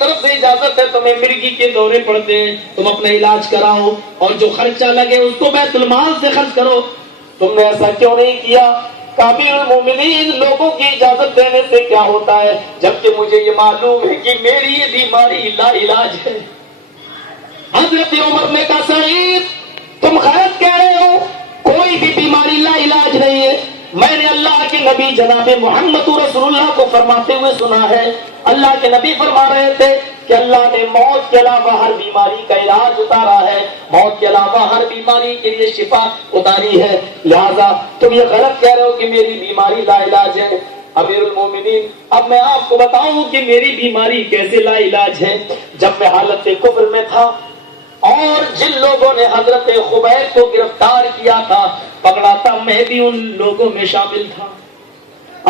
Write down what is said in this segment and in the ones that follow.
طرف سے اجازت ہے تمہیں مرگی کے دورے پڑتے ہیں, تم اپنا علاج کراؤ اور جو خرچہ لگے اس کو بیت المال سے خرچ کرو. تم نے ایسا کیوں نہیں کیا؟ امیر المومنین, لوگوں کی اجازت دینے سے کیا ہوتا ہے جبکہ مجھے یہ معلوم ہے کہ میری یہ بیماری لا علاج ہے. حضرت عمر نے کہا سعید تم غلط کہہ رہے ہو, کوئی بھی بیماری لا علاج نہیں ہے. میں نے اللہ کے نبی جناب محمد رسول اللہ کو فرماتے ہوئے سنا ہے, اللہ کے نبی فرما رہے تھے کہ اللہ نے موت کے علاوہ ہر بیماری کا علاج اتارا ہے, موت کے علاوہ ہر بیماری کے لیے شفا اتاری ہے. لہذا تم یہ غلط کہہ رہے ہو کہ میری بیماری لا علاج ہے. امیر المومنین, اب میں آپ کو بتاؤں کہ میری بیماری کیسے لا علاج ہے. جب میں حالت کفر میں تھا اور جن لوگوں نے حضرت خبیب کو گرفتار کیا تھا پکڑا تھا, میں بھی ان لوگوں میں شامل تھا.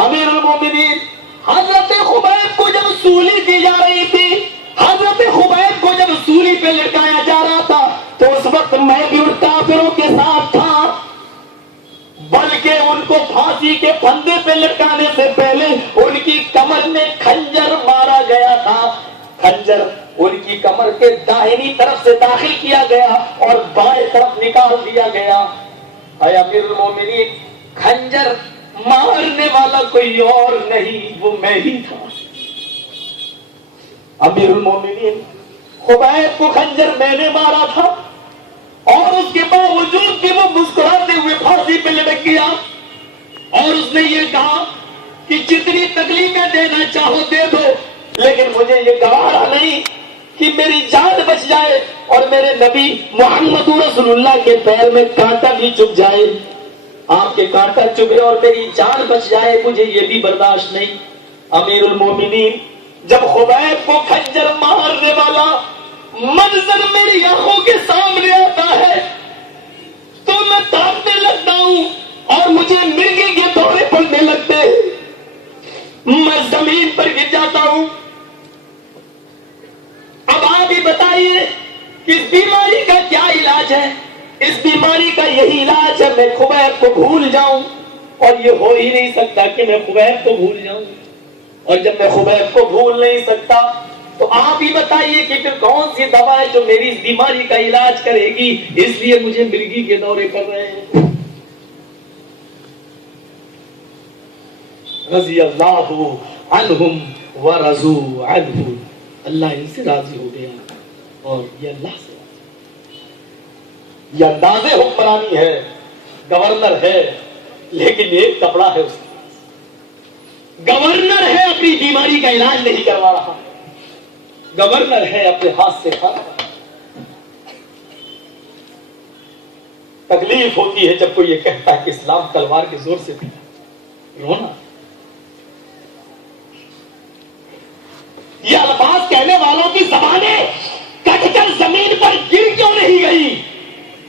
امیر المومنین, حضرت خبیب کو جب سولی دی جا رہی تھی, حضرت خبیب کو جب سولی پہ لٹکایا جا رہا تھا تو اس وقت میں بھی ان کافروں کے ساتھ تھا, بلکہ ان کو پھانسی کے پھندے پہ لٹکانے سے پہلے ان کی کمر میں خنجر مارا گیا تھا. خنجر ان کی کمر کے داہنی طرف سے داخل کیا گیا اور بائیں طرف نکال دیا گیا. اے امیر المومنین, خنجر مارنے والا کوئی اور نہیں, وہ میں ہی تھا. امیر المومنین, خبیب کو خنجر میں نے مارا تھا اور اس کے باوجود بھی وہ مسکراتے ہوئے پھانسی پہ لٹک گیا اور اس نے یہ کہا کہ جتنی تکلیفیں دینا چاہو دے دو, لیکن مجھے یہ گوارا نہیں کہ میری جان بچ جائے اور میرے نبی محمد رسول اللہ کے پیر میں کانٹا بھی چبھ جائے. آپ کے کانٹا چبھے اور میری جان بچ جائے, مجھے یہ بھی برداشت نہیں. امیر المومنین, جب خبیب کو خنجر مارنے والا منظر میری آنکھوں کے سامنے آتا ہے تو میں تڑپنے لگتا ہوں اور مجھے مرگی کے دورے پڑنے لگتے ہیں, میں زمین پر گر جاتا ہوں. اب آپ ہی بتائیے کہ اس بیماری کا کیا علاج ہے؟ اس بیماری کا یہی علاج ہے میں خبیب کو بھول جاؤں, اور یہ ہو ہی نہیں سکتا کہ میں خبیب کو بھول جاؤں. اور جب میں خبیب کو بھول نہیں سکتا تو آپ ہی بتائیے کہ پھر کون سی دوا ہے جو میری اس بیماری کا علاج کرے گی. اس لیے مجھے مرگی کے دورے پڑ رہے ہیں. رضی اللہ عنہم ورضوا عنہ, اللہ ان سے راضی ہو گیا اور یہ اللہ سے راضی. یہ انداز حکمرانی ہے, گورنر ہے لیکن ایک کپڑا ہے اس کے پاس. گورنر ہے اپنی بیماری کا علاج نہیں کروا رہا, گورنر ہے اپنے ہاتھ سے کھا رہا. تکلیف ہوتی ہے جب کوئی یہ کہتا ہے کہ اسلام تلوار کے زور سے رونا. یہ الفاظ کہنے والوں کی زبانیں کٹ کر زمین پر گر کیوں نہیں گئی؟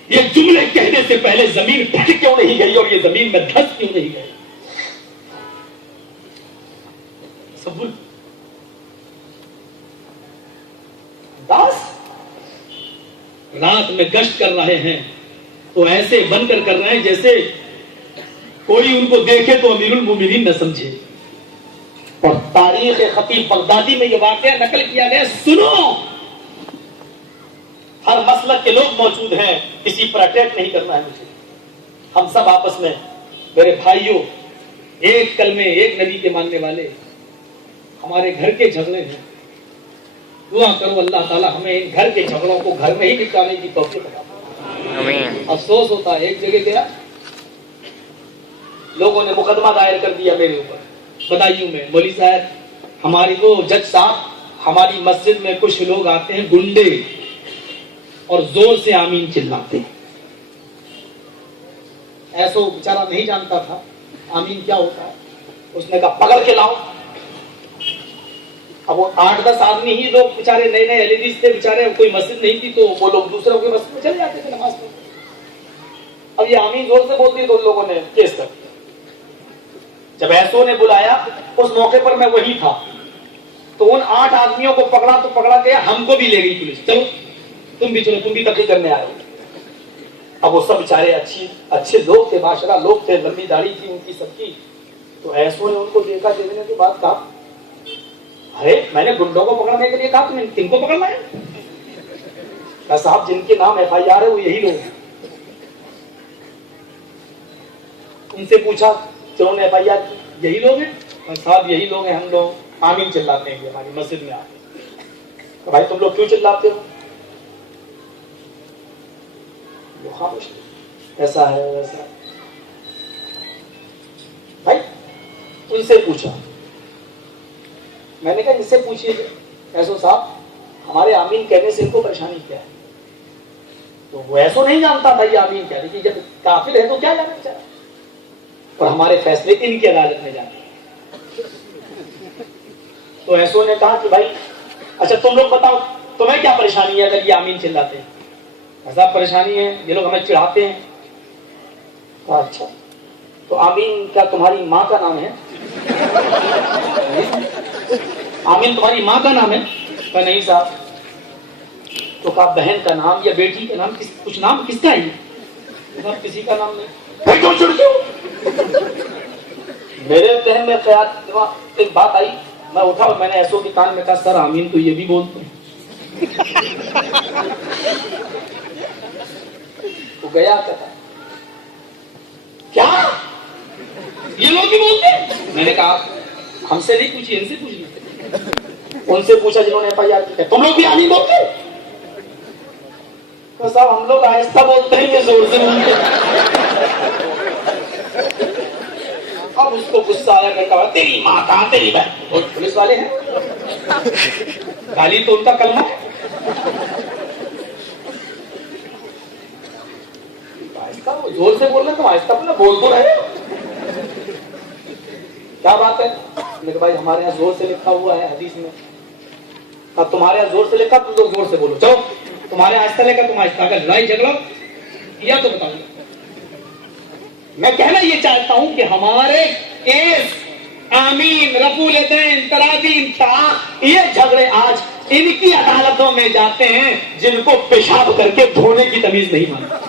یہ جملے کہنے سے پہلے زمین پھٹ کیوں نہیں گئی اور یہ زمین میں دھس کیوں نہیں گئی؟ صبر. رات میں گشت کر رہے ہیں تو ایسے بن کر رہے ہیں جیسے کوئی ان کو دیکھے تو امیر المومنین نہ سمجھے. اور تاریخ خطیب بغدادی میں یہ واقعہ نقل کیا گیا. سنو, ہر مسلک کے لوگ موجود ہیں, کسی پر اٹیک نہیں کرنا ہے مجھے. ہم سب آپس میں میرے بھائیوں, ایک کلمے ایک نبی کے ماننے والے, ہمارے گھر کے جھگڑے ہیں. دعا کرو اللہ تعالیٰ ہمیں ان گھر کے جھگڑوں کو گھر میں ہی نپٹانے کی توفیق عطا فرمائے. افسوس ہوتا ہے, ایک جگہ گیا, لوگوں نے مقدمہ دائر کر دیا میرے اوپر. بدایوں میں مولوی صاحب ہماری وہ جج صاحب, ہماری مسجد میں کچھ لوگ آتے ہیں گنڈے اور زور سے آمین چلاتے ہیں. ایسا بیچارہ نہیں جانتا تھا آمین کیا ہوتا ہے. اس نے کہا پکڑ کے لاؤ. اب وہ 8-10 آدمی ہی لوگ بیچارے نئے نئے لیڈیز تھے, بیچارے کوئی مسجد نہیں تھی تو وہ لوگ دوسروں کی مسجد میں چلے جاتے تھے نماز پڑھنے. اب یہ آمین زور سے بولتی تو ان لوگوں نے کیس کر دیا. جب ایسو نے بلایا اس موقع پر میں وہی تھا, تو ان 8 آدمیوں کو پکڑا تو پکڑا گیا, ہم کو بھی لے گئی پولیس. چلو تم بھی چلو, تم بھی تقریر کرنے آئے. اب وہ سب بیچارے اچھے لوگ تھے, ماشاءاللہ لوگ تھے, لمبی داڑھی تھی ان کی سب کی. تو ایسو نے ان کو دیکھا, دیکھنے کے بعد کہا ارے میں نے گنڈوں کو پکڑنے کے لیے کہا تم ان کو پکڑنا ہے؟ صاحب جن کے نام FIR ہے وہ یہی لوگ ہیں. ان سے پوچھا جنہوں نے FIR کی یہی لوگ ہیں؟ صاحب یہی لوگ ہیں. ہم لوگ آمین چلاتے ہیں ہماری مسجد میں آتے ہیں. بھائی تم لوگ کیوں چلاتے ہو؟ وہ خاموش ایسا ہے ویسا. بھائی ان سے پوچھا, میں نے کہا ان سے پوچھیے ایسو صاحب ہمارے آمین کہنے سے ان کو پریشانی کیا ہے؟ تو وہ ایسو نہیں جانتا تھا یہ آمین کیا, لیکن جب کافر ہے تو کیا جاننا چاہتا, اور ہمارے فیصلے ان کی عدالت میں جاتے ہیں. تو ایسو نے کہا کہ بھائی اچھا تم لوگ بتاؤ تمہیں کیا پریشانی ہے اگر یہ آمین چلاتے ہیں؟ ایسا پریشانی ہے یہ لوگ ہمیں چڑھاتے ہیں. اچھا تو آمین کیا تمہاری ماں کا نام ہے؟ آمین تمہاری ماں کا نام ہے؟ کہا نہیں صاحب. تو کہا بہن کا نام یا بیٹی کا نام, کچھ نام کس کا ہے؟ کسی کا نام نہیں. پھر کیوں چڑھتے ہو؟ میرے ذہن میں خیال ایک بات آئی, میں اٹھا اور میں نے ایسو کے کان میں کہا سر آمین تو یہ بھی بولتے ہیں. وہ گیا کہتا کیا یہ لوگ بھی بولتے ہیں؟ میں نے کہا ہم سے نہیں پوچھی ان سے پوچھ لیتے. ان سے پوچھا جنہوں نے FIR کی, تم لوگ بھی آمین بولتے ہیں؟ تو صاحب ہم لوگ آہستہ بولتے ہیں کہ زور سے بولتے ہیں. اب اس کو غصہ آیا کہ کہا تیری ماں کہاں تیری بہن, اور پولیس والے ہیں گالی تو ان کا کلمہ ہے. آہستہ وہ زور سے بول رہے تو آہستہ بولنا, بول تو رہے کیا بات ہے؟ میں کہ بھائی ہمارے یہاں زور سے لکھا ہوا ہے حدیث میں. اب تمہارے یہاں زور سے لکھا تم لوگ زور سے بولو, چلو تمہارے آہستہ لے کر تم آہستہ, اگر لڑائی جھگڑا یا تو بتاؤ. میں کہنا یہ چاہتا ہوں کہ ہمارے کیس آمین, رفع الیدین, تراجیم, یہ جھگڑے آج ان کی عدالتوں میں جاتے ہیں جن کو پیشاب کر کے دھونے کی تمیز نہیں مانتے.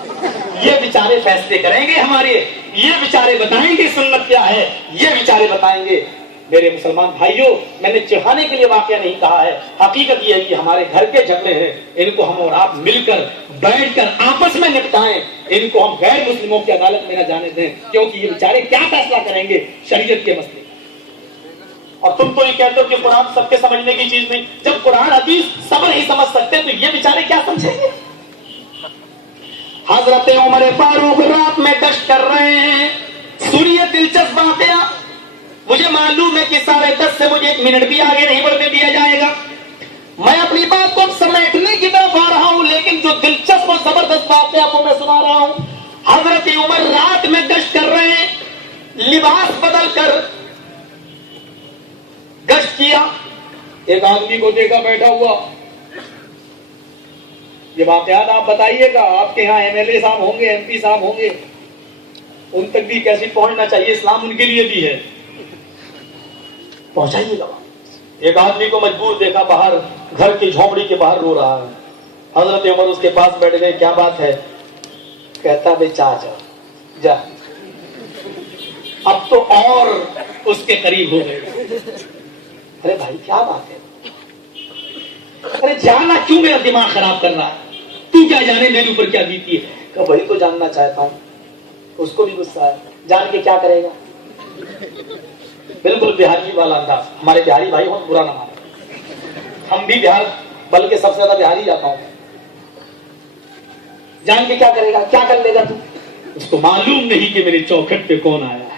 یہ بیچارے فیصلے کریں گے ہمارے, یہ بیچارے بتائیں گے سنت کیا ہے, یہ بیچارے بتائیں گے. میرے مسلمان بھائیوں, میں نے چڑھانے کے لیے واقعہ نہیں کہا ہے, حقیقت یہ ہے کہ ہمارے گھر کے جھگڑے ہیں, ان کو ہم اور آپ مل کر بیٹھ کر آپس میں نپٹائیں. ان کو ہم غیر مسلموں کی عدالت میں نہ جانے دیں, کیونکہ یہ بیچارے کیا فیصلہ کریں گے شریعت کے مسئلے. اور تم تو یہ کہتے ہو کہ قرآن سب کے سمجھنے کی چیز نہیں. جب قرآن حدیث سب نہیں سمجھ سکتے تو یہ بیچارے کیا سمجھیں گے؟ حضرت عمر فاروق رات میں گشت کر رہے ہیں. سنیے دلچسپ واقعہ, مجھے معلوم ہے کہ 10:30 سے مجھے 1 منٹ بھی آگے نہیں بڑھنے دیا جائے گا. میں اپنی بات کو سمیٹنے کی طرف آ رہا ہوں, لیکن جو دلچسپ اور زبردست واقعہ کو میں سنا رہا ہوں. حضرت عمر رات میں گشت کر رہے ہیں, لباس بدل کر گشت کیا. ایک آدمی کو دیکھا بیٹھا ہوا. یہ واقعات آپ بتائیے گا, آپ کے یہاں MLA صاحب ہوں گے, MP صاحب ہوں گے, ان تک بھی کیسے پہنچنا چاہیے, اسلام ان کے لیے بھی ہے, پہنچائیے گا. ایک آدمی کو مجبور دیکھا باہر گھر کی جھونپڑی کے باہر رو رہا ہے. حضرت عمر اس کے پاس بیٹھ گئے, کیا بات ہے؟ کہتا بھائی چاہ جا. اب تو اور اس کے قریب ہو گئے. ارے بھائی کیا بات ہے؟ ارے جاننا کیوں میرا دماغ خراب کر رہا ہے, تو کیا جانے میرے اوپر کیا بیتی ہے؟ کہ وہی تو جاننا چاہتا ہوں. اس کو بھی غصہ ہے, جان کے کیا کرے گا؟ بالکل بہاری والا انداز. ہمارے بہاری بھائی بہت برا نہ مانا, ہم بھی بہار, بلکہ سب سے زیادہ بہاری جاتا ہوں. جان کے کیا کرے گا, کیا کر لے گا تو؟ اس کو معلوم نہیں کہ میری چوکھٹ پہ کون آیا ہے.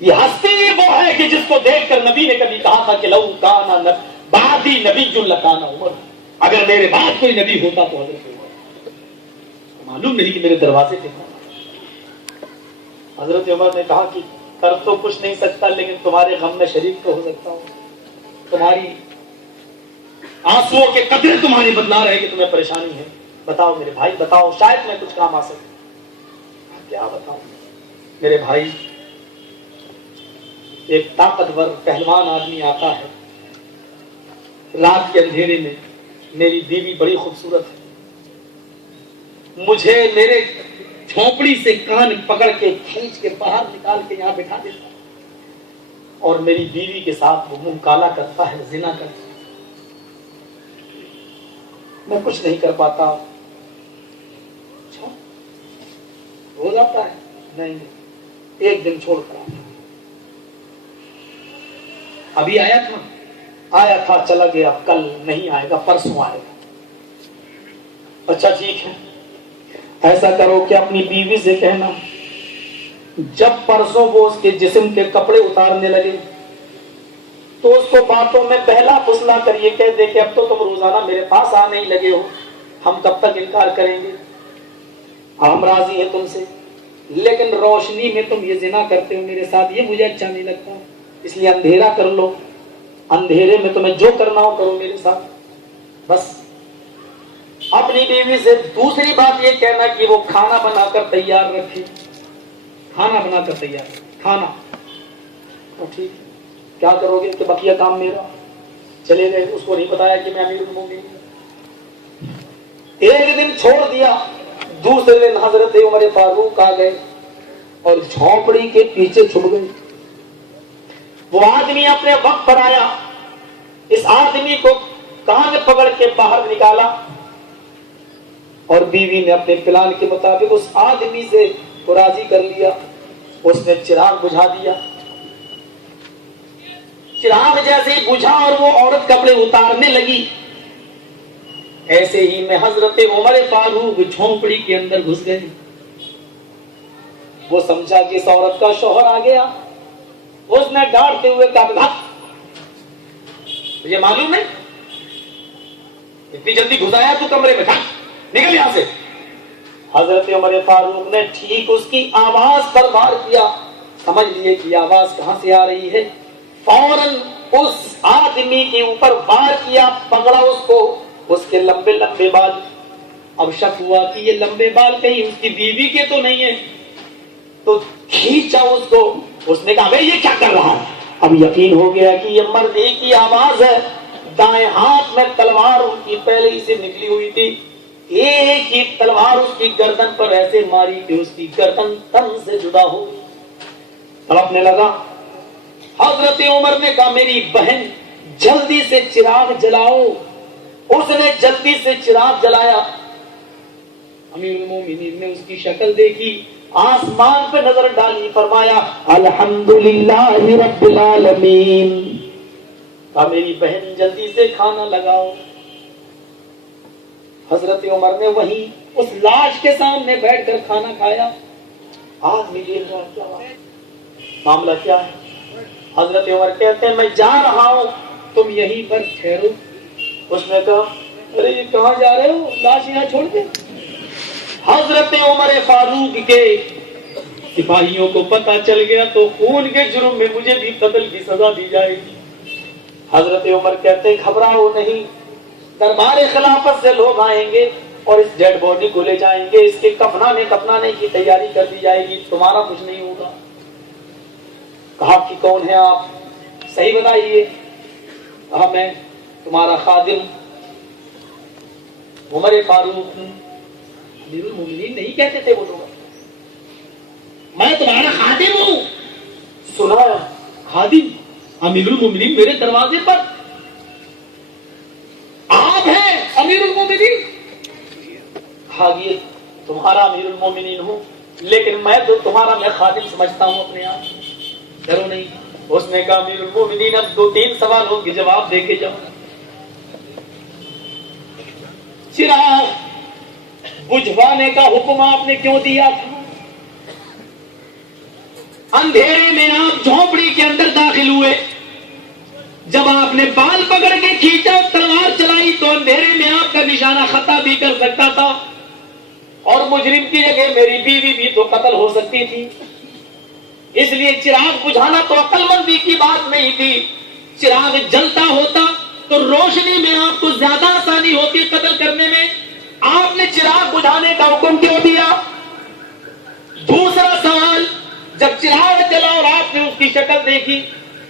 یہ ہستی وہ ہے کہ جس کو دیکھ کر نبی نے کبھی کہا تھا کہ لو کانا بعدی نبی لکانا عمر, اگر میرے بعد کوئی نبی ہوتا تو حضرت عمر. معلوم نہیں کہ میرے دروازے پہ کون. حضرت عمر نے کہا کہ کر تو کچھ نہیں سکتا, لیکن تمہارے غم میں شریک تو ہو سکتا ہوں. تمہاری آنسوؤں کے قطرے تمہارے بدلا رہے کہ تمہیں پریشانی ہے. بتاؤ میرے بھائی, بتاؤ, شاید میں کچھ کام آ سکے. کیا بتاؤں میرے بھائی؟ ایک طاقتور پہلوان آدمی آتا ہے رات کے اندھیرے میں. میری بیوی بڑی خوبصورت ہے, مجھے میرے جھونپڑی سے کان پکڑ کے کھینچ کے باہر نکال کے یہاں بٹھا دیتا. اور میری بیوی کے ساتھ وہ منہ کالا کرتا ہے، زنا کرتا ہے، میں کچھ نہیں کر پاتا. اچھا روز آتا ہے؟ نہیں، ایک دن چھوڑ کر آتا. ابھی آیا تھا چلا گیا، کل نہیں آئے گا، پرسوں آئے گا. اچھا ٹھیک ہے، ایسا کرو کہ اپنی بیوی سے کہنا جب پرسوں وہ اس کے جسم کے کپڑے اتارنے لگے تو اس کو باتوں میں بہلا پھسلا کر یہ کہہ دے کہ اب تو تم روزانہ میرے پاس آنے ہی لگے ہو، ہم کب تک انکار کریں گے؟ ہم راضی ہیں تم سے، لیکن روشنی میں تم یہ زنا کرتے ہو میرے ساتھ، یہ مجھے اچھا نہیں لگتا، اس لیے اندھیرا کر لو، اندھیرے میں تمہیں جو کرنا ہو کرو میرے ساتھ. بس اپنی بیوی سے دوسری بات یہ کہنا کہ وہ کھانا بنا کر تیار رکھے، کھانا بنا کر تیار، کھانا. ٹھیک کیا کرو گے کہ بقیہ کام میرا. چلے گئے، اس کو نہیں بتایا کہ میں امیر المومنین. ایک دن چھوڑ دیا، دوسرے دن حضرت عمر فاروق آ گئے اور جھونپڑی کے پیچھے چھپ گئے. وہ آدمی اپنے وقت پر آیا، اس آدمی کو کان پکڑ کے باہر نکالا اور بیوی نے اپنے پلان کے مطابق اس آدمی سے راضی کر لیا. اس نے چراغ بجھا دیا. چراغ جیسے ہی بجھا اور وہ عورت کپڑے اتارنے لگی، ایسے ہی میں حضرت عمر فاروق جھونپڑی کے اندر گھس گئے. وہ سمجھا کہ اس عورت کا شوہر آ گیا. اس نے ڈانٹتے ہوئے کہا مجھے معلوم نہیں، اتنی جلدی گھسایا تو کمرے میں، نکل یہاں سے. حضرت عمر فاروق نے ٹھیک اس کی آواز پر وار کیا، سمجھ لیے کہ آواز کہاں سے آ رہی ہے. فوراً اس آدمی کے اوپر وار کیا، پکڑا اس کو، اس کے لمبے لمبے بال. اب شک ہوا کہ یہ لمبے بال کہیں اس کی بیوی کے تو نہیں ہیں، تو کھینچا اس کو. اس نے کہا یہ کیا کر رہا ہے؟ اب یقین ہو گیا کہ یہ مرد ہی کی آواز ہے. دائیں ہاتھ میں تلوار ان کی پہلے ہی سے نکلی ہوئی تھی، ایک ہی تلوار اس کی گردن پر ایسے ماری کہ اس کی گردن تن سے جدا ہو گئی. تڑپنے لگا. حضرت عمر نے کہا میری بہن جلدی سے چراغ جلاؤ. اس نے جلدی سے چراغ جلایا. امیر المومنین نے اس کی شکل دیکھی، آسمان پہ نظر ڈالی، فرمایا الحمدللہ رب العالمین. کہا میری بہن جلدی سے کھانا لگاؤ. حضرت عمر نے وہیں اس لاش کے سامنے بیٹھ کر کھانا کھایا. آدمی دیکھ رہا کیا معاملہ کیا ہے. حضرت عمر کہتے ہیں میں جا رہا ہوں، تم یہیں پر ٹھہرو. اس نے کہا ارے یہ کہاں جا رہے ہو، لاش یہاں چھوڑ کے. حضرت عمر فاروق کے سپاہیوں کو پتہ چل گیا تو خون کے جرم میں مجھے بھی قتل کی سزا دی جائے گی. حضرت عمر کہتے ہیں گھبراؤ نہیں، دربار خلافت سے لوگ آئیں گے اور اس ڈیڈ باڈی کو لے جائیں گے، اس کے کفنانے کی تیاری کر دی جائے گی، تمہارا کچھ نہیں ہوگا. کہا کہ کون ہے آپ، صحیح بتائیے. کہا میں تمہارا خادم عمر فاروق ہوں. امیر المومنین نہیں کہتے تھے وہ لوگ، میں تمہارا خادم ہوں. سنا خادم، امیر المومنین میرے دروازے پر، آپ ہیں امیر المومنین. کہا یہ تمہارا امیر المومنین ہوں، لیکن میں تو تمہارا میں خادم سمجھتا ہوں اپنے آپ، ڈرو نہیں. اس نے کہا امیر المومنین اب 2-3 سوالوں کے جواب دے کے جاؤ. چراغ بجھوانے کا حکم آپ نے کیوں دیا تھا؟ اندھیرے میں آپ جھونپڑی کے اندر داخل ہوئے، جب آپ نے بال پکڑ کے کھینچا، تلوار چلائی تو اندھیرے میں آپ کا نشانہ خطا بھی کر سکتا تھا اور مجرم کی جگہ میری بیوی بھی تو قتل ہو سکتی تھی. اس لیے چراغ بجھانا تو عقل مندی کی بات نہیں تھی. چراغ جلتا ہوتا تو روشنی میں آپ کو زیادہ آسانی ہوتی قتل کرنے میں. آپ نے چراغ بجھانے کا حکم کیوں دیا؟ دوسرا سوال، جب چراغ جلا اور آپ نے اس کی شکل دیکھی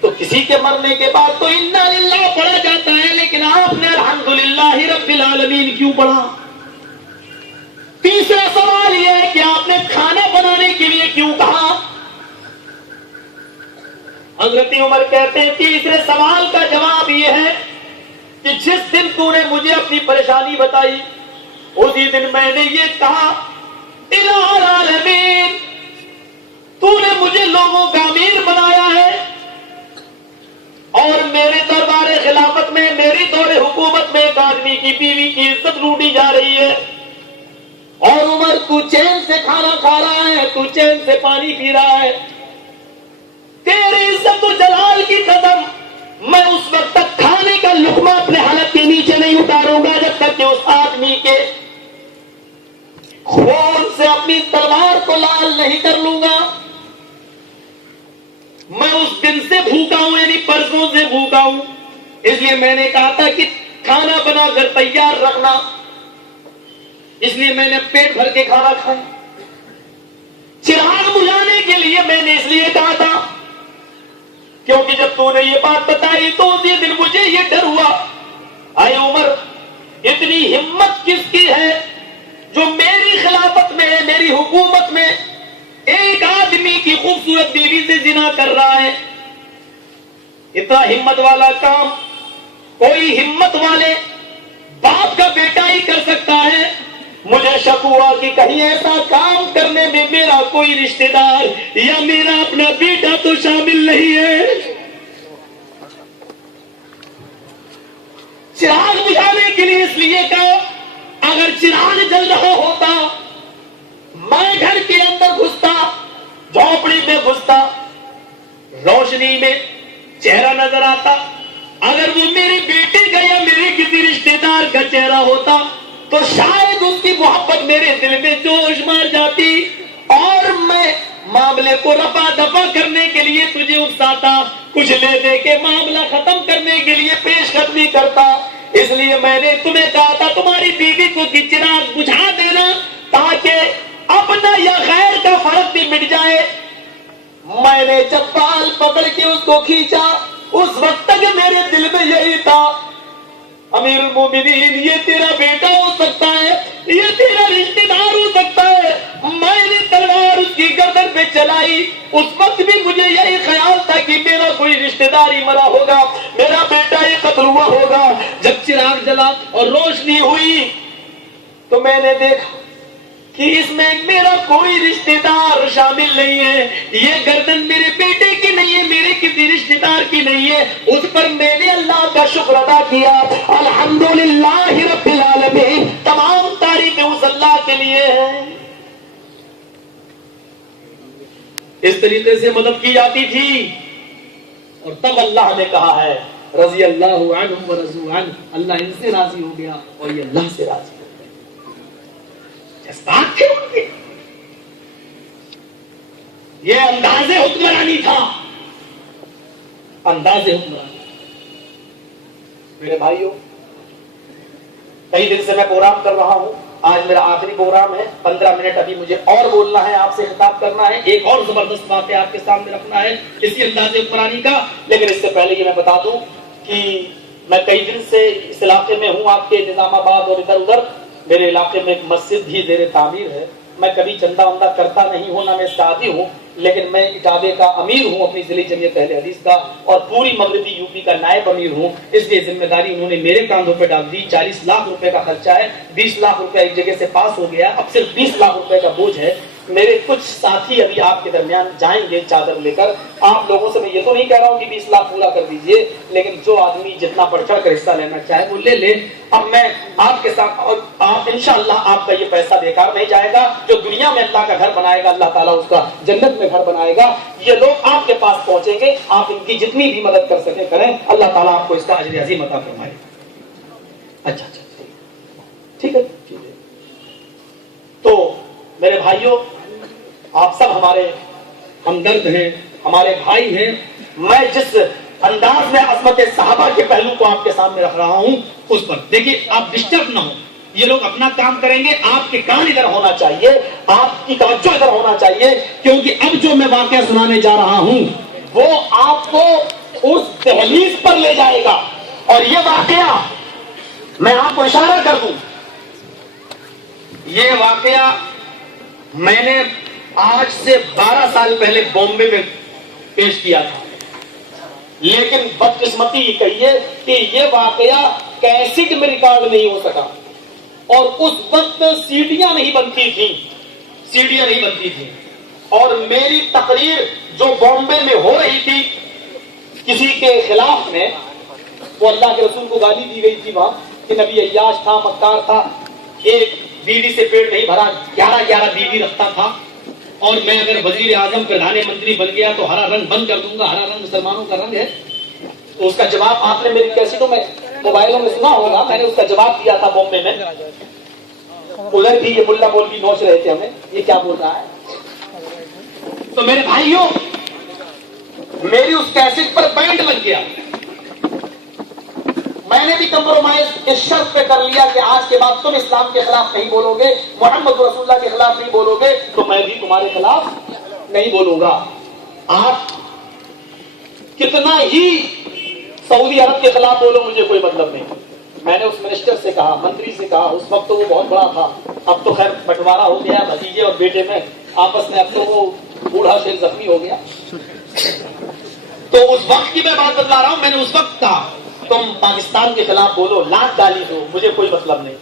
تو کسی کے مرنے کے بعد تو انا للہ پڑھا جاتا ہے، لیکن آپ نے الحمدللہ رب العالمین کیوں پڑھا؟ تیسرا سوال یہ ہے کہ آپ نے کھانا بنانے کے لیے کیوں کہا؟ حضرت عمر کہتے ہیں تیسرے سوال کا جواب یہ ہے کہ جس دن تو نے مجھے اپنی پریشانی بتائی اسی دن میں نے یہ کہا الہ العالمین تو نے مجھے لوگوں کا امیر بنایا ہے اور میرے دربار خلافت میں میری دور حکومت میں ایک آدمی کی بیوی کی عزت لوٹی جا رہی ہے اور عمر تو چین سے کھانا کھا رہا ہے تو چین سے پانی پی رہا ہے تیری عزت و جلال کی قدم میں اس وقت تک کھانے کا لقمہ اپنے حلق کے نیچے نہیں اتاروں گا جب تک کہ اس آدمی کے خون سے اپنی تلوار کو لال نہیں کر لوں گا میں اس دن سے بھوکا ہوں یعنی پرسوں سے بھوکا ہوں اس لیے میں نے کہا تھا کہ کھانا بنا کر تیار رکھنا اس لیے میں نے پیٹ بھر کے کھانا کھایا چراغ بجھانے کے لیے میں نے اس لیے کہا تھا کیونکہ جب تو نے یہ بات بتائی تو اسی دن مجھے یہ ڈر ہوا اے عمر اتنی ہمت کس کی ہے جو میری خلافت میں میری حکومت میں ایک آدمی کی خوبصورت بیوی سے زنا کر رہا ہے اتنا ہمت والا کام کوئی ہمت والے باپ کا بیٹا ہی کر سکتا ہے مجھے شک ہوا کہ کہیں ایسا کام کرنے میں میرا کوئی رشتہ دار یا میرا اپنا بیٹا تو شامل نہیں ہے چراغ بجھانے کے لیے اس لیے کہا اگر چراغ جل رہا ہوتا میں گھر کے اندر گھستا جھونپڑی میں گھستا روشنی میں چہرہ نظر آتا اگر وہ میری بیٹی کا یا میرے کسی رشتہ دار کا چہرہ ہوتا تو شاید اس کی محبت میرے دل میں جوش مار جاتی اور میں معاملے کو رفع دفع کرنے کے لیے تجھے اکساتا کچھ لے دے کے معاملہ ختم کرنے کے لیے پیش قدمی کرتا اس لیے میں نے تمہیں کہا تھا تمہاری بیوی کو چراغ بجھا دینا تاکہ اپنا یا غیر کا فرق بھی مٹ جائے میں نے جب بال پکڑ کے اس کو کھینچا اس وقت تک میرے دل میں یہی تھا امیر المومنین یہ تیرا بیٹا ہو سکتا ہے یہ تیرا رشتہ دار ہو سکتا ہے میں نے تلوار اس کی گردن پہ چلائی اس وقت بھی مجھے یہی خیال تھا کہ میرا کوئی رشتہ دار ہی مرا ہوگا میرا بیٹا ہی قتل ہوا ہوگا جب چراغ جلا اور روشنی ہوئی تو میں نے دیکھا کہ اس میں میرا کوئی رشتہ دار شامل نہیں ہے یہ گردن میرے بیٹے کی نہیں ہے میرے کسی رشتہ دار کی نہیں ہے اس پر میں نے اللہ کا شکر ادا کیا الحمدللہ رب العالمین تمام تعریفیں اس اللہ کے لیے ہیں اس طریقے سے مدد کی جاتی تھی اور تب اللہ نے کہا ہے رضی اللہ عنہم ورضوا عنہ اللہ ان سے راضی ہو گیا اور یہ اللہ سے راضی یہ انداز حکمرانی تھا انداز حکمرانی میرے بھائیوں کئی دن سے میں پروگرام کر رہا ہوں آج میرا آخری پروگرام ہے 15 منٹ ابھی مجھے اور بولنا ہے آپ سے خطاب کرنا ہے ایک اور زبردست بات آپ کے سامنے رکھنا ہے اسی انداز حکمرانی کا لیکن اس سے پہلے یہ میں بتا دوں کہ میں کئی دن سے اس علاقے میں ہوں آپ کے نظام آباد اور ادھر ادھر میرے علاقے میں ایک مسجد بھی زیر تعمیر ہے میں کبھی چندہ وندہ کرتا نہیں ہوں نہ میں اس کا عادی ہوں لیکن میں اٹاوے کا امیر ہوں اپنی ضلع جمعیت اہل حدیث کا اور پوری مغربی یو پی کا نائب امیر ہوں اس لیے ذمہ داری انہوں نے میرے کاندھوں پہ ڈال دی 40 لاکھ روپے کا خرچہ ہے 20 لاکھ روپے ایک جگہ سے پاس ہو گیا اب صرف 20 لاکھ روپے کا بوجھ ہے میرے کچھ ساتھی ابھی آپ کے درمیان جائیں گے چادر لے کر آپ لوگوں سے میں یہ تو نہیں کہہ رہا ہوں کہ 20 لاکھ پورا کر دیجئے لیکن جو آدمی جتنا بڑھ چڑھ کر حصہ لینا چاہے وہ لے لے اب میں آپ کے ساتھ اور آپ انشاءاللہ آپ کا یہ پیسہ بیکار نہیں جائے گا جو دنیا میں اللہ کا گھر بنائے گا اللہ تعالیٰ اس کا جنت میں گھر بنائے گا یہ لوگ آپ کے پاس پہنچیں گے آپ ان کی جتنی بھی مدد کر سکیں کریں اللہ تعالیٰ آپ کو اس کا اجر عظیم عطا فرمائے اچھا ٹھیک ہے تو میرے بھائیوں آپ سب ہمارے ہمدرد ہیں ہمارے بھائی ہیں میں جس انداز میں عظمت صحابہ کے پہلو کو آپ کے سامنے رکھ رہا ہوں اس پر دیکھیے آپ ڈسٹرب نہ ہو یہ لوگ اپنا کام کریں گے آپ کے کان ادھر ہونا چاہیے آپ کی توجہ ادھر ہونا چاہیے کیونکہ اب جو میں واقعہ سنانے جا رہا ہوں وہ آپ کو اس دہلیز پر لے جائے گا اور یہ واقعہ میں آپ کو اشارہ کر دوں یہ واقعہ میں نے آج سے 12 سال پہلے بامبے میں پیش کیا تھا لیکن بدقسمتی یہ کہیے کہ یہ واقعہ کیسٹ میں ریکارڈ نہیں ہو سکا، اور اس وقت سیڈیاں نہیں بنتی تھیں، اور میری تقریر جو بامبے میں ہو رہی تھی کسی کے خلاف میں، وہ اللہ کے رسول کو گالی دی گئی تھی وہاں کہ نبی عیاش تھا، مکار تھا، ایک بیوی سے پیٹ نہیں بھرا، 11 بیوی رکھتا تھا، اور میں اگر وزیر اعظم پردھان منتری بن گیا تو ہرا رنگ بند کر دوں گا، ہرا رنگ مسلمانوں کا رنگ ہے۔ تو اس کا جواب آپ نے میری کیسٹوں میں موبائلوں میں سنا ہوگا، میں نے اس کا جواب دیا تھا بامبے میں، ادھر بھی یہ ملا مولوی نوچ رہے تھے ہمیں، یہ کیا بول رہا ہے۔ تو میرے بھائیوں، میری اس کیسٹ پر بینڈ لگ گیا، میں نے بھی کمپرومائز اس شرط پہ کر لیا کہ آج کے بعد تم اسلام کے خلاف نہیں بولو گے، محمد رسول اللہ کے خلاف نہیں بولو گے، تو میں بھی تمہارے خلاف نہیں بولوں گا۔ آپ کتنا ہی سعودی عرب کے خلاف بولو، مجھے کوئی مطلب نہیں۔ میں نے اس منسٹر سے کہا، منتری سے کہا، اس وقت تو وہ بہت بڑا تھا، اب تو خیر بٹوارا ہو گیا بھتیجے اور بیٹے میں آپس میں، اب تو وہ بوڑھا شیر زخمی ہو گیا۔ تو اس وقت کی میں بات بتلا رہا ہوں، میں نے اس وقت کہا تم پاکستان کے خلاف بولو، لات گالی دو، مجھے کوئی مطلب نہیں،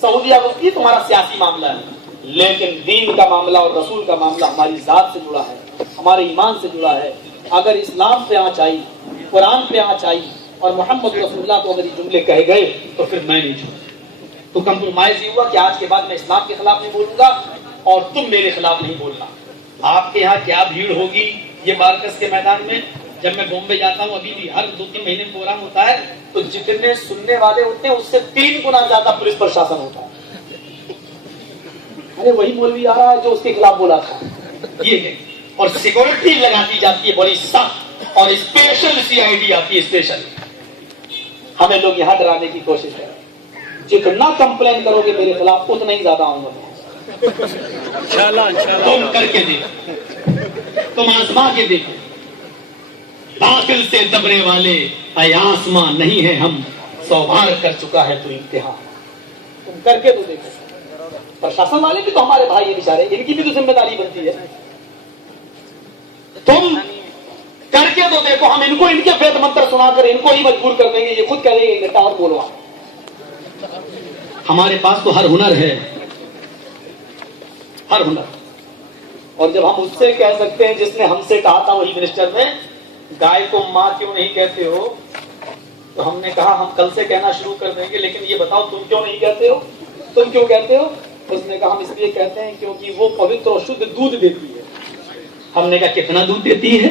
سعودی عرب یہ تمہارا سیاسی معاملہ ہے، لیکن دین کا معاملہ اور رسول کا معاملہ ہماری ذات سے جڑا ہے، ہمارے ایمان سے جڑا ہے۔ اگر اسلام پہ آنچ آئی، قرآن پہ آنچ آئی اور محمد رسول اللہ کو اگر یہ جملے کہے گئے تو پھر میں نہیں چھوڑوں۔ تو کمپرومائز یہ ہوا کہ آج کے بعد میں اسلام کے خلاف نہیں بولوں گا اور تم میرے خلاف نہیں بولنا۔ آپ کے یہاں کیا بھیڑ ہوگی یہ مارکس کے میدان میں، جب میں بامبے جاتا ہوں، ابھی بھی ہر 2-3 مہینے میں پروگرام ہوتا ہے، تو جتنے سننے والے ہوتے ہیں اس سے 3 گنا زیادہ پولیس پرشاسن ہوتا ہے۔ ارے وہی مولوی آ رہا ہے جو اس کے خلاف بولا تھا، یہ ہے، اور سیکورٹی لگاتی جاتی ہے بڑی سخت، اور اسپیشل CID آتی ہے، اسپیشل۔ ہمیں لوگ یہاں ڈرانے کی کوشش کریں، جتنا کمپلین کرو گے میرے خلاف اتنا ہی زیادہ آؤں گا۔ تم کر کے دیکھو، تم آزما کے دیکھو، داخل سے دبرے والے اے آسماں نہیں ہے ہم، 100 بار کر چکا ہے تو امتحان، تم کر کے تو دیکھو۔ پرشاسن والے بھی تو ہمارے بھائی ہیں بیچارے، ان کی بھی تو ذمہ داری بنتی ہے، تم کر کے تو دیکھو۔ ہم ان کو ان کے بیت منتر سنا کر ان کو ہی مجبور کر دیں گے، یہ خود کہہ دیں گے گھٹا اور بولو۔ ہمارے پاس تو ہر ہنر ہے، ہر ہنر، اور جب ہم اس سے کہہ سکتے ہیں جس نے ہم سے کہا تھا وہی منسٹر نے، گائے کو ماں کیوں نہیں کہتے ہو، تو ہم نے کہا ہم کل سے کہنا شروع کر دیں گے، لیکن یہ بتاؤ تم کیوں نہیں کہتے ہو، تم کیوں کہتے ہو؟ اس نے کہا ہم اس لیے کہتے ہیں کیونکہ وہ پوتر اور شدھ دودھ دیتی ہے۔ ہم نے کہا کتنا دودھ دیتی ہے؟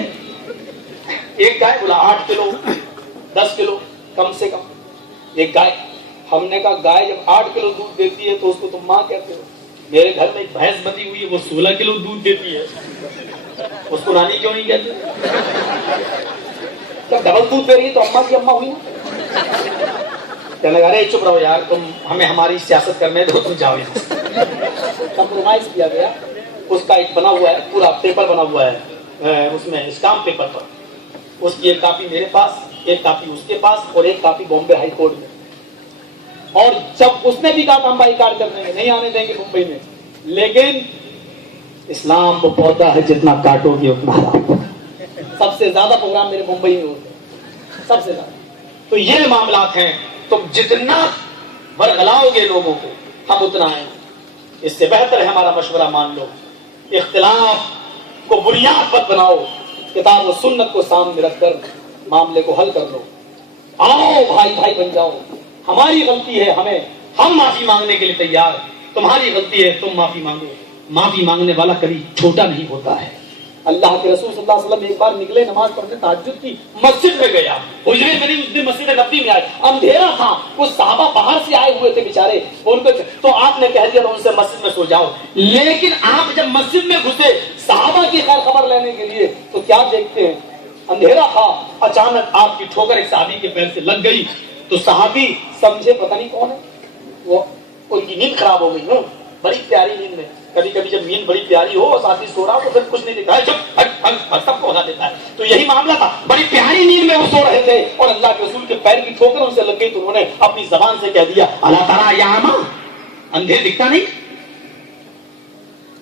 ایک گائے، بولا 8 کلو 10 کلو کم سے کم ایک گائے۔ ہم نے کہا گائے جب 8 کلو دودھ دیتی ہے تو اس کو تم ماں کہتے ہو؟ میرے گھر میں ایک بھینس بندی ہوئی ہے، وہ 16 کلو دودھ دیتی ہے، اس کو رانی کیوں نہیں کہتے؟ جب ڈبل دودھ دے رہی ہے تو اماں کی اماں ہوئی نا۔ کہنے لگا ارے چپ رہو یار، تم ہمیں ہماری سیاست کرنے دو، تم جاؤ یہاں۔ کمپرومائز کیا گیا، اس کا ایک بنا ہوا ہے پورا پیپر بنا ہوا ہے، اس میں اسٹامپ پیپر پر، اس کی ایک کاپی میرے پاس، ایک کاپی اس کے پاس، اور ایک کاپی بامبے ہائی کورٹ میں۔ اور جب اس نے بھی کہا ہم بائی کاٹ کر دیں گے، نہیں آنے دیں گے ممبئی میں، لیکن اسلام وہ پودا ہے جتنا کاٹو گے اتنا ہرا۔ سب سے زیادہ پروگرام میرے ممبئی میں ہوتے ہیں، سب سے زیادہ۔ تو یہ معاملات ہیں، تم جتنا ورگلاؤ گے لوگوں کو ہم اتنا ہیں۔ اس سے بہتر ہے ہمارا مشورہ مان لو، اختلاف کو بنیاد پر بناؤ، کتاب و سنت کو سامنے رکھ کر معاملے کو حل کر لو۔ آؤ بھائی بھائی بن جاؤ، ہماری غلطی ہے، ہم معافی مانگنے کے لیے تیار، تمہاری غلطی ہے تم معافی مانگو۔ معافی مانگنے والا کبھی چھوٹا نہیں ہوتا ہے۔ اللہ کے رسول صلی اللہ علیہ وسلم ایک بار نکلے نماز پڑھنے، تہجد کی، مسجد میں گیا، حجرے میں نہیں، اس دن مسجد نبوی میں آئے، اندھیرا تھا، کچھ صحابہ باہر سے آئے ہوئے تھے بیچارے، ان کو تو آپ نے کہہ دیا ان سے مسجد میں سو جاؤ۔ لیکن آپ جب مسجد میں گھسے صحابہ کی خیر خبر لینے کے لیے تو کیا دیکھتے ہیں، اندھیرا تھا، اچانک آپ کی ٹھوکر ایک صحابی کے پیر سے لگ گئی، تو صحابی سمجھے پتہ نہیں کون ہے، وہ ان کی نیند خراب ہو گئی ہوں، بڑی پیاری نیند میں۔ کبھی کبھی جب نیند بڑی پیاری ہو اور ساتھی سو رہا ہو تو پھر کچھ نہیں دکھتا ہے، جب سب کو بتا دیتا ہے۔ تو یہی معاملہ تھا، بڑی پیاری نیند میں وہ سو رہے تھے اور اللہ کے رسول کے پیر کی ٹھوکر ان سے لگ گئی، تو انہوں نے اپنی زبان سے کہہ دیا اللہ تعالیٰ یا اما، اندھے دکھتا نہیں؟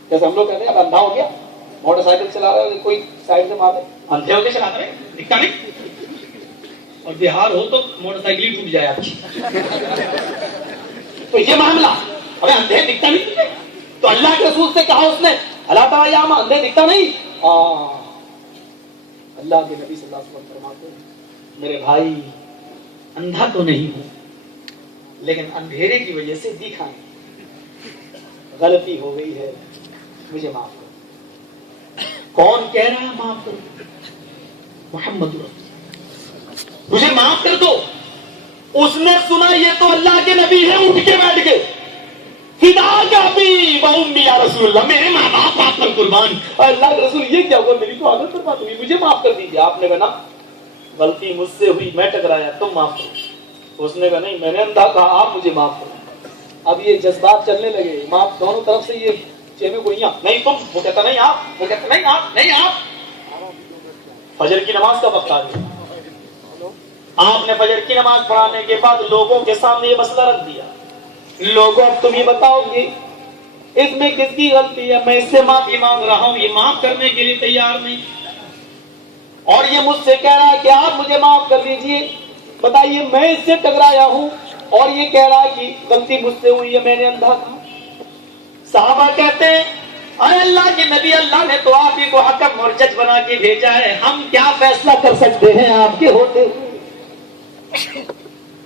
جیسے ہم لوگ کہتے ہیں اب اندھا ہو گیا، موٹر سائیکل چلا رہا ہے کوئی سائڈ سے مار دے، اندھے ہو کے چلاتا ہے، دکھتا نہیں؟ اور بہار ہو تو موٹر سائیکل ہی ٹوٹ جائے آپ کی. تو یہ معاملہ, ابھی اندھے دکھتا نہیں تجھے؟ تو اللہ کے رسول سے کہا اس نے, اللہ تعالیٰ یہاں اندھے دکھتا نہیں. اللہ کے نبی صلی اللہ علیہ وسلم فرماتے ہیں میرے بھائی اندھا تو نہیں ہوں لیکن اندھیرے کی وجہ سے دکھا نہیں, غلطی ہو گئی ہے, مجھے معاف کرو. کون کہہ رہا ہے معاف کرو؟ محمد رسول, مجھے معاف کر دو. اس نے سنا یہ تو اللہ کے نبی ہے, اٹھ کے بیٹھ گئے, فدا کا بھی بہم یا رسول اللہ, میرے ماں باپ آپ پر قربان. اللہ کے رسول یہ کیا ہوا, میری تو عادت پر بات ہوئی, مجھے معاف کر دیجیے. آپ نے کہا غلطی مجھ سے ہوئی, میں ٹکرایا, تم معاف کرو. اس نے کہا نہیں, میں نے اندھا کہا, آپ مجھے معاف کرو. اب یہ جذبات چلنے لگے, معاف دونوں طرف سے یہ چیمے گوئیاں, نہیں تم, وہ کہتا نہیں آپ, وہ کہتا نہیں آپ, نہیں آپ. فجر کی نماز کا وقت آ گیا. آپ نے فجر کی نماز پڑھانے کے بعد لوگوں کے سامنے یہ مسئلہ رکھ دیا. لوگوں اب تم یہ بتاؤ گے اس میں کس کی غلطی ہے؟ میں اس سے معافی مانگ رہا ہوں, یہ معاف کرنے کے لیے تیار نہیں, اور یہ مجھ سے کہہ رہا ہے کہ آپ مجھے معاف کر دیجئے. بتائیے میں اس سے ٹکرایا ہوں اور یہ کہہ رہا ہے کہ غلطی مجھ سے ہوئی ہے, میں نے اندھا کہا. صحابہ کہتے ہیں اے اللہ کے نبی, اللہ نے تو آپ ہی کو حکم اور جج بنا کے بھیجا ہے, ہم کیا فیصلہ کر سکتے ہیں آپ کے ہوتے ہوئے.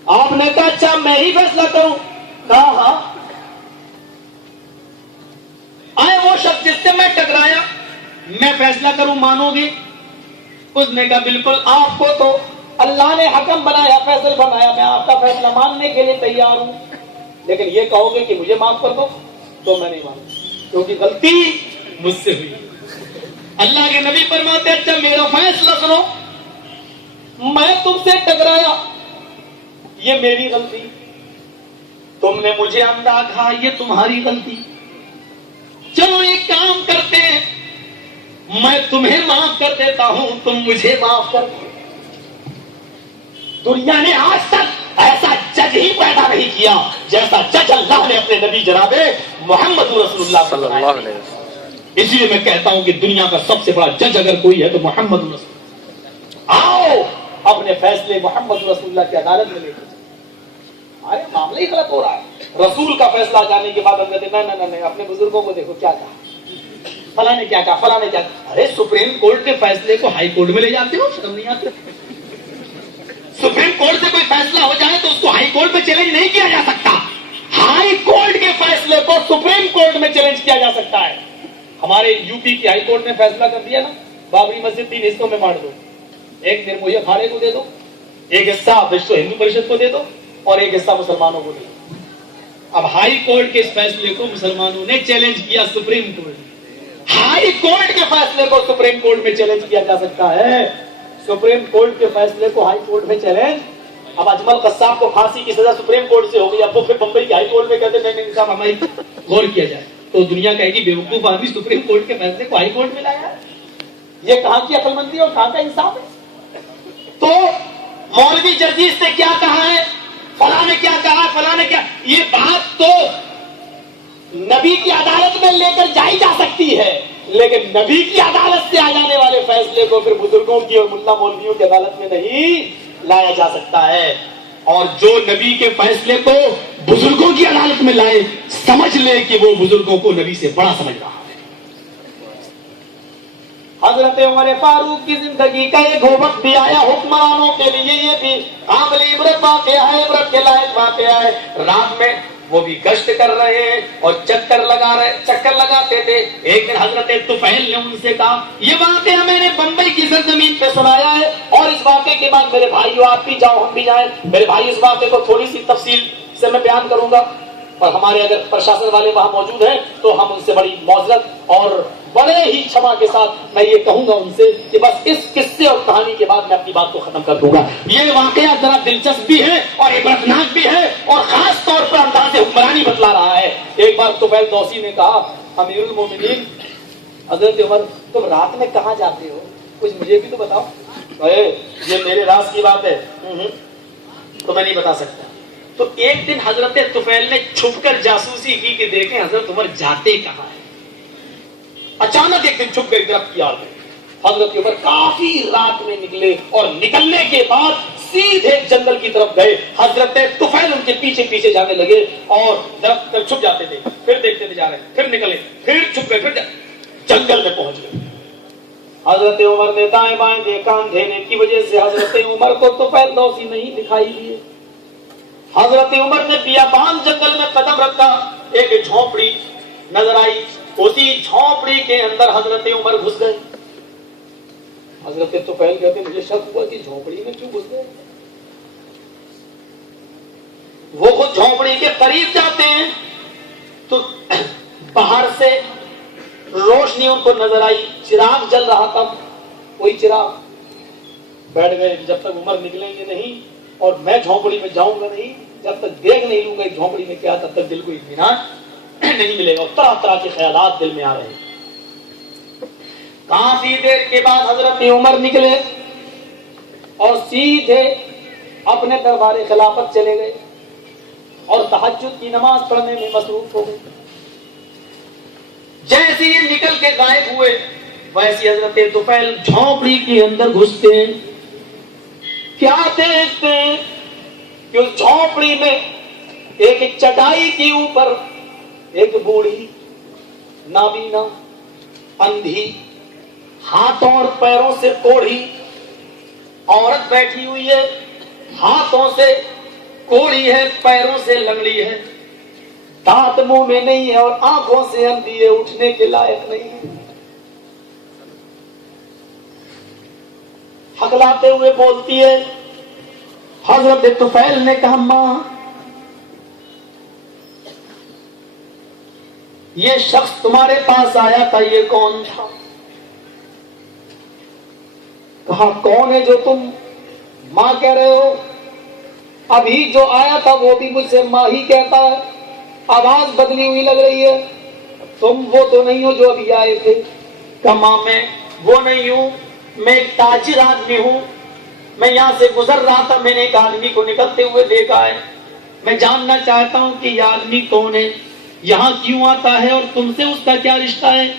آپ نے کہا اچھا میں ہی فیصلہ کروں. کہا ہاں. آئے وہ شخص جس سے میں ٹکرایا, میں فیصلہ کروں, مانو گے؟ اس نے کہا بالکل, آپ کو تو اللہ نے حکم بنایا, فیصل بنایا, میں آپ کا فیصلہ ماننے کے لیے تیار ہوں, لیکن یہ کہو گے کہ مجھے معاف کر دو تو میں نہیں مانوں, کیونکہ غلطی مجھ سے ہوئی. اللہ کے نبی فرماتے اچھا میرا فیصلہ سنو, میں تم سے ٹکرایا, یہ میری غلطی, تم نے مجھے اندھا کہا, یہ تمہاری غلطی. چلو ایک کام کرتے ہیں, میں تمہیں معاف کر دیتا ہوں, تم مجھے معاف کر دو. دنیا نے آج تک ایسا جج ہی پیدا نہیں کیا جیسا جج اللہ نے اپنے نبی جناب محمد رسول اللہ صلی اللہ علیہ وسلم. اس لیے میں کہتا ہوں کہ دنیا کا سب سے بڑا جج اگر کوئی ہے تو محمد رسول. آؤ اپنے فیصلے محمد رسول اللہ کی عدالت میں لے کے. ارے معاملہ ہی غلط ہو رہا ہے. رسول کا فیصلہ جانے کے بعد ہم کہتے ہیں نہیں, اپنے بزرگوں کو دیکھو کیا کہا, فلاں نے کیا کہا, فلاں نے کیا کہا. ارے سپریم کورٹ کے فیصلے کو ہائی کورٹ میں لے جاتے ہو, شرم نہیں آتی؟ سپریم کورٹ سے کوئی فیصلہ ہو جائے تو اس کو ہائی کورٹ میں چیلنج نہیں کیا جا سکتا. ہائی کورٹ کے فیصلے کو سپریم کورٹ میں چیلنج کیا جا سکتا ہے. ہمارے یو پی کی ہائی کورٹ نے فیصلہ کر دیا نا, بابری مسجد 3 حصوں میں بانٹ دو, ایک نرموہی اکھاڑے کو دے دو, ایک حصہ وشو ہندو پریشد کو دے دو, اور ایک حصہ مسلمانوں کو دے دو. اب ہائی کورٹ کے اس فیصلے کو مسلمانوں نے چیلنج کیا سپریم کورٹ میں. ہائی کورٹ کے فیصلے کو سپریم کورٹ میں چیلنج کیا جا سکتا ہے, سپریم کورٹ کے فیصلے کو ہائی کورٹ میں چیلنج. اب اجمل قصاب کو پھانسی کی سزا سپریم کورٹ سے ہو گئی, اب وہ پھر بمبئی کی ہائی کورٹ میں کہتے ہیں نہیں صاحب ہماری غور کیا جائے, تو دنیا کہے گی بیوقوف آدمی سپریم کورٹ کے فیصلے کو ہائی کورٹ میں لایا. یہ کہاں کی عقل مندی اور کہاں کا انصاف ہے؟ تو مولوی جرجیز نے کیا کہا ہے, فلاں نے کیا کہا, فلاں نے کیا, یہ بات تو نبی کی عدالت میں لے کر جائی جا سکتی ہے, لیکن نبی کی عدالت سے آ جانے والے فیصلے کو پھر بزرگوں کی اور ملا مولویوں کی عدالت میں نہیں لایا جا سکتا ہے. اور جو نبی کے فیصلے کو بزرگوں کی عدالت میں لائے, سمجھ لے کہ وہ بزرگوں کو نبی سے بڑا سمجھ رہا ہے. حضرت عمر فاروق کی زندگی کا ایک وقت بھی آیا حکمرانوں کے لیے, یہ بھی قابل عبرت واقعہ ہے, عبرت کے لائق واقعہ ہے. رات میں وہ بھی گشت کر رہے ہیں اور چکر لگاتے تھے. ایک دن حضرت طفیل نے ان سے کہا یہ واقعہ میں نے بمبئی کی سرزمین پہ سنایا ہے, اور اس واقعے کے بعد میرے بھائیو آپ بھی جاؤ ہم بھی جائیں. میرے بھائی اس واقعے کو تھوڑی سی تفصیل سے میں بیان کروں گا, اور ہمارے اگر پرشاسن والے وہاں موجود ہیں تو ہم ان سے بڑی معذرت اور بڑے ہی چھما کے ساتھ میں یہ کہوں گا ان سے کہ بس اس قصے اور کہانی کے بعد میں اپنی بات کو ختم کر دوں گا. یہ واقعہ ذرا دلچسپ بھی ہے اور عبرتناک بھی ہے, اور خاص طور پر انداز حکمرانی بتلا رہا ہے. ایک بار طفیل دوسی نے کہا امیر المومنین حضرت عمر تم رات میں کہاں جاتے ہو, کچھ مجھے بھی تو بتاؤ. یہ میرے راز کی بات ہے تو میں نہیں بتا سکتا. تو ایک دن حضرت طفیل نے چھپ کر جاسوسی کی کہ دیکھیں حضرت عمر جاتے کہاں ہیں. اچانک ایک دن چھپ گئے درخت کی آڑ میں. حضرت عمر کافی رات میں نکلے, اور نکلنے کے بعد سیدھے جنگل کی طرف گئے. حضرت طفیل ان کے پیچھے پیچھے جانے لگے اور درخت پر چھپ جاتے تھے, پھر دیکھتے تھے جا رہے ہیں, پھر نکلے, پھر چھپ گئے, پھر جنگل میں پہنچ گئے. حضرت عمر نے دائیں بائیں دیکھا, اندھیرے کی وجہ سے حضرت عمر کو طفیل دوسی نہیں دکھائی دیے. حضرت عمر نے بیابان جنگل میں قدم رکھا, ایک جھونپڑی نظر آئی, اسی جھونپڑی کے اندر حضرت عمر گھس گئے. حضرت طفیل کہتے ہیں مجھے شک ہوا کہ جھونپڑی میں کیوں گھس گئے. وہ خود جھونپڑی کے قریب جاتے ہیں تو باہر سے روشنی ان کو نظر آئی, چراغ جل رہا تھا, کوئی چراغ. بیٹھ گئے, جب تک عمر نکلیں گے نہیں اور میں جھونپڑی میں جاؤں گا نہیں, جب تک دیکھ نہیں لوں گا جھونپڑی میں کیا, تب تک دل کو اطمینان نہیں ملے گا. طرح طرح کے خیالات دل میں آ رہے ہیں. کافی دیر کے بعد حضرت عمر نکلے اور سیدھے اپنے دربار خلافت چلے گئے اور تہجد کی نماز پڑھنے میں مصروف ہو گئے. جیسے یہ نکل کے غائب ہوئے ویسی حضرت طفیل جھونپڑی کے اندر گھستے ہیں. کیا دیکھتے ہیں کہ اس جھونپڑی میں ایک چٹائی کے اوپر ایک بوڑھی نابینا اندھی ہاتھوں اور پیروں سے کوڑھی عورت بیٹھی ہوئی ہے. ہاتھوں سے کوڑھی ہے, پیروں سے لنگڑی ہے, دانت منہ میں نہیں ہے اور آنکھوں سے اندھی ہے, اٹھنے کے لائق نہیں ہے. ہکلاتے ہوئے بولتی ہے. حضرت طفیل نے کہا ماں یہ شخص تمہارے پاس آیا تھا یہ کون تھا؟ کہا کون ہے جو تم ماں کہہ رہے ہو؟ ابھی جو آیا تھا وہ بھی مجھ سے ماں ہی کہتا ہے, آواز بدلی ہوئی لگ رہی ہے. تم وہ تو نہیں ہو جو ابھی آئے تھے. کہا ماں میں وہ نہیں ہوں, میں ایک تاجر آدمی ہوں, میں یہاں سے گزر رہا تھا, میں نے ایک آدمی کو نکلتے ہوئے دیکھا ہے, میں جاننا چاہتا ہوں کہ یہ آدمی کون ہے, یہاں کیوں آتا ہے اور تم سے اس کا کیا رشتہ ہے.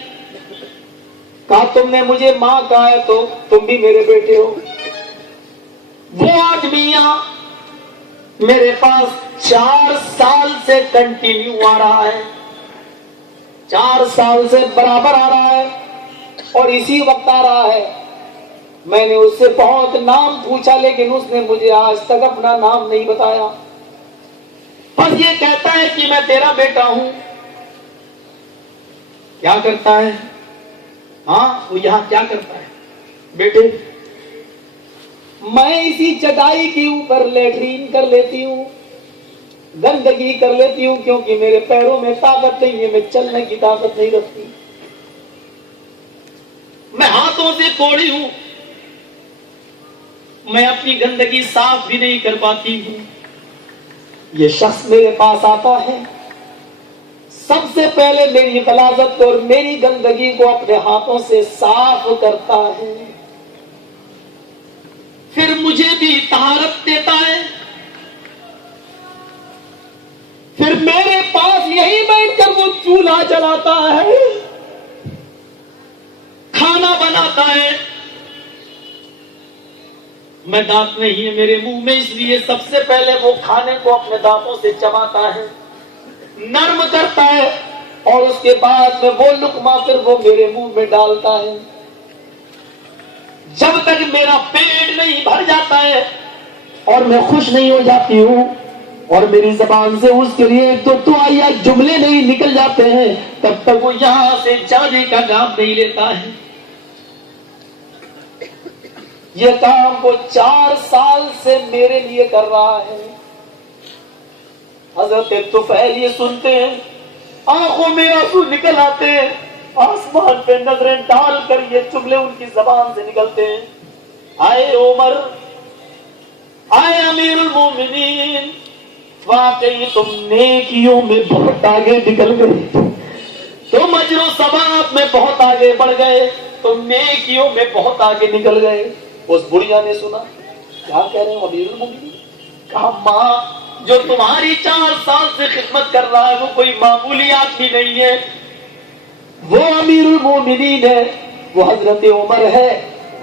کہا تم نے مجھے ماں کہا ہے تو تم بھی میرے بیٹے ہو. وہ آدمی یہاں میرے پاس 4 سال سے کنٹینیو آ رہا ہے, 4 سال سے برابر آ رہا ہے اور اسی وقت آ رہا ہے. میں نے اس سے بہت نام پوچھا لیکن اس نے مجھے آج تک اپنا نام نہیں بتایا. بس یہ کہتا ہے کہ میں تیرا بیٹا ہوں. کیا کرتا ہے؟ ہاں وہ یہاں کیا کرتا ہے بیٹے؟ میں اسی چٹائی کے اوپر لیٹرین کر لیتی ہوں, گندگی کر لیتی ہوں, کیونکہ میرے پیروں میں طاقت نہیں ہے, میں چلنے کی طاقت نہیں رکھتی. میں ہاتھوں سے کوڑی ہوں, میں اپنی گندگی صاف بھی نہیں کر پاتی ہوں. یہ شخص میرے پاس آتا ہے, سب سے پہلے میری غلاظت اور میری گندگی کو اپنے ہاتھوں سے صاف کرتا ہے, پھر مجھے بھی طہارت دیتا ہے, پھر میرے پاس یہی بیٹھ کر وہ چولہا جلاتا ہے, کھانا بناتا ہے. میں دانت نہیں ہے میرے منہ میں, اس لیے سب سے پہلے وہ کھانے کو اپنے دانتوں سے چباتا ہے, نرم کرتا ہے, اور اس کے بعد میں وہ لقمہ پھر وہ میرے منہ میں ڈالتا ہے. جب تک میرا پیٹ نہیں بھر جاتا ہے اور میں خوش نہیں ہو جاتی ہوں اور میری زبان سے اس کے لیے تو یا جملے نہیں نکل جاتے ہیں, تب تک وہ یہاں سے جانے کا نام نہیں لیتا ہے. یہ کام وہ 4 سال سے میرے لیے کر رہا ہے. حضرت طفیل یہ سنتے ہیں, آنکھوں میں آنسو نکل آتے ہیں, آسمان پہ نظریں ڈال کر یہ جملے ان کی زبان سے نکلتے ہیں. آئے عمر, آئے امیر المومنین, واقعی تم نیکیوں میں بہت آگے نکل گئے, تم اجر و ثواب میں بہت آگے بڑھ گئے, تم نیکیوں میں بہت آگے نکل گئے. اس بڑھیا نے سنا, کیا کہہ رہے ہیں امیر المومنین؟ کہا ماں جو تمہاری 4 سال سے خدمت کر رہا ہے وہ کوئی معمولی آدمی نہیں ہے, وہ امیر المومنین ہے, وہ حضرت عمر ہے.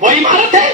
وہ عمارت ہے.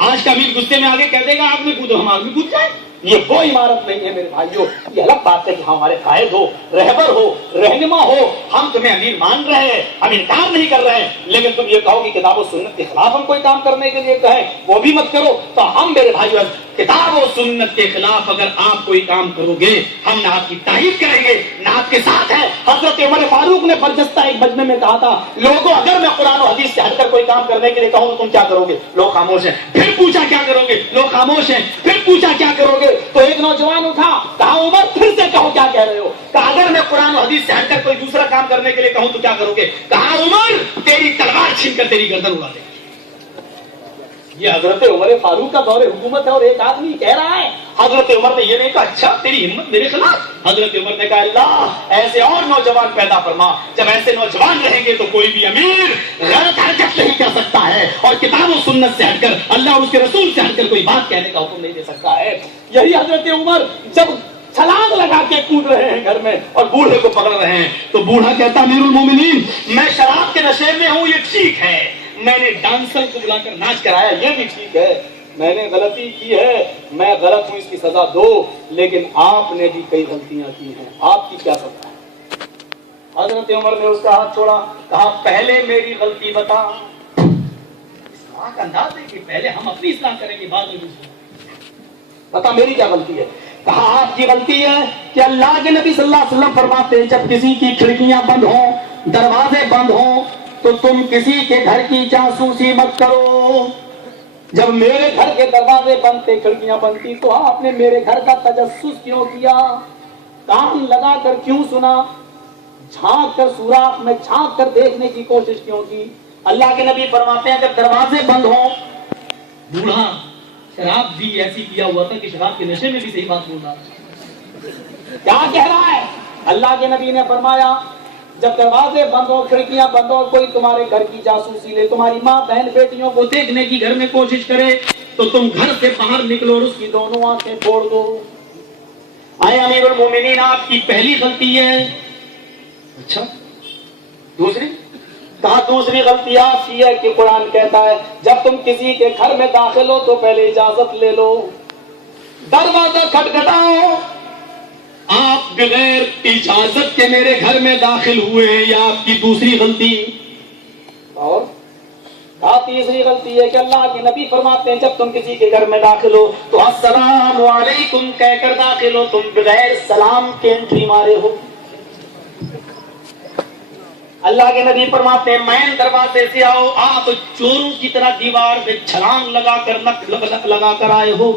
آج کا امیر غصے میں آگے کہہ دے گا آپ میں کودو ہم آگ میں کود جائیں. یہ وہ عمارت نہیں ہے میرے بھائیوں. یہ الگ بات ہے کہ ہمارے قائد ہو, رہبر ہو, رہنما ہو, ہم تمہیں امیر مان رہے ہیں, ہم انکار نہیں کر رہے ہیں, لیکن تم یہ کہو کہ کتاب و سنت کے خلاف ہم کوئی کام کرنے کے لیے کہیں وہ بھی مت کرو. تو ہم میرے بھائیوں کتاب و سنت کے خلاف اگر آپ کوئی کام کرو گے ہم نہ آپ کی تعریف کریں گے نہ آپ کے ساتھ ہیں. حضرت عمر فاروق نے برجستہ ایک مجمع میں کہا تھا, لوگوں اگر میں قرآن و حدیث سے ہٹ کر کوئی کام کرنے کے لیے کہوں تو تم کیا کرو گے؟ لوگ خاموش ہیں. پھر پوچھا کیا کرو گے؟ لوگ خاموش ہیں. پھر پوچھا کیا کرو گے؟ تو ایک نوجوان اٹھا, کہا عمر پھر سے کہو کیا کہہ رہے ہو؟ کہا اگر میں قرآن و حدیث سے ہٹ کر کوئی دوسرا کام کرنے کے لیے کہوں تو کیا کرو گے؟ کہا عمر تیری تلوار چھین کر تیری گردن اڑا دے. یہ حضرت عمر فاروق کا دور حکومت ہے اور ایک آدمی کہہ رہا ہے. حضرت عمر نے یہ نہیں کہا اچھا تیری ہمت میرے خلاف. حضرت عمر نے کہا اللہ ایسے اور نوجوان پیدا فرما. جب ایسے نوجوان رہیں گے تو کوئی بھی امیر غلط حرکت نہیں کر سکتا ہے اور کتاب و سنت سے ہٹ کر اللہ اور اس کے رسول سے ہٹ کر کوئی بات کہنے کا حکم نہیں دے سکتا ہے. یہی حضرت عمر جب چھلانگ لگا کے کود رہے ہیں گھر میں اور بوڑھے کو پکڑ رہے ہیں تو بوڑھا کہتا امیر المومنین میں شراب کے نشے میں ہوں, یہ ٹھیک ہے. میں نے ڈانسر کو بلا کر ناچ کرایا, یہ بھی ٹھیک ہے. میں نے غلطی کی ہے, میں غلط ہوں, اس کی سزا دو. لیکن آپ نے بھی کئی غلطیاں کی ہیں, آپ کی کیا سزا ہے؟ حضرت عمر نے اس کا ہاتھ چھوڑا, کہا پہلے میری غلطی بتا. اس کا انداز ہے کہ پہلے ہم اپنی اصلاح کریں گے بعد میں بتا میری کیا غلطی ہے. کہا آپ کی غلطی ہے کہ اللہ کے نبی صلی اللہ علیہ وسلم فرماتے ہیں جب کسی کی کھڑکیاں بند ہوں, دروازے بند ہوں تو تم کسی کے گھر کی جاسوسی مت کرو. جب میرے گھر کے دروازے بند تھے, کھڑکیاں بند تھی, تو آپ نے میرے گھر کا تجسس کیوں کیا؟ کان لگا کر کیوں سنا؟ جھانک کر سوراخ میں جھانک کر دیکھنے کی کوشش کیوں کی؟ اللہ کے نبی فرماتے ہیں جب دروازے بند ہوں. بوڑھا شراب بھی ایسی کیا ہوا تھا کہ شراب کے نشے میں بھی صحیح بات بول رہا تھا. کیا کہہ رہا ہے؟ اللہ کے نبی نے فرمایا جب دروازے بند ہو, کھڑکیاں بند ہو, کوئی تمہارے گھر کی جاسوسی لے, تمہاری ماں بہن بیٹیوں کو دیکھنے کی گھر میں کوشش کرے, تو تم گھر سے باہر نکلو اور اس کی دونوں آنکھیں پھوڑ دو. آئے امیر المومنین آپ کی پہلی غلطی ہے. اچھا دوسری؟ کہا دوسری غلطی آپ کی ہے کہ قرآن کہتا ہے جب تم کسی کے گھر میں داخل ہو تو پہلے اجازت لے لو. دروازہ کھٹکھٹاؤ, آپ بغیر اجازت کے میرے گھر میں داخل ہوئے ہیں, یہ آپ کی دوسری غلطی. اور تیسری غلطی ہے کہ اللہ کے نبی فرماتے ہیں جب تم کسی کے گھر میں داخل ہو تو السلام علیکم کہہ کر داخل ہو, تم بغیر سلام کے انٹری مارے ہو. اللہ کے نبی فرماتے ہیں مین دروازے سے آؤ, آپ چوروں کی طرح دیوار پہ چھلانگ لگا کر نک لگا کر آئے ہو.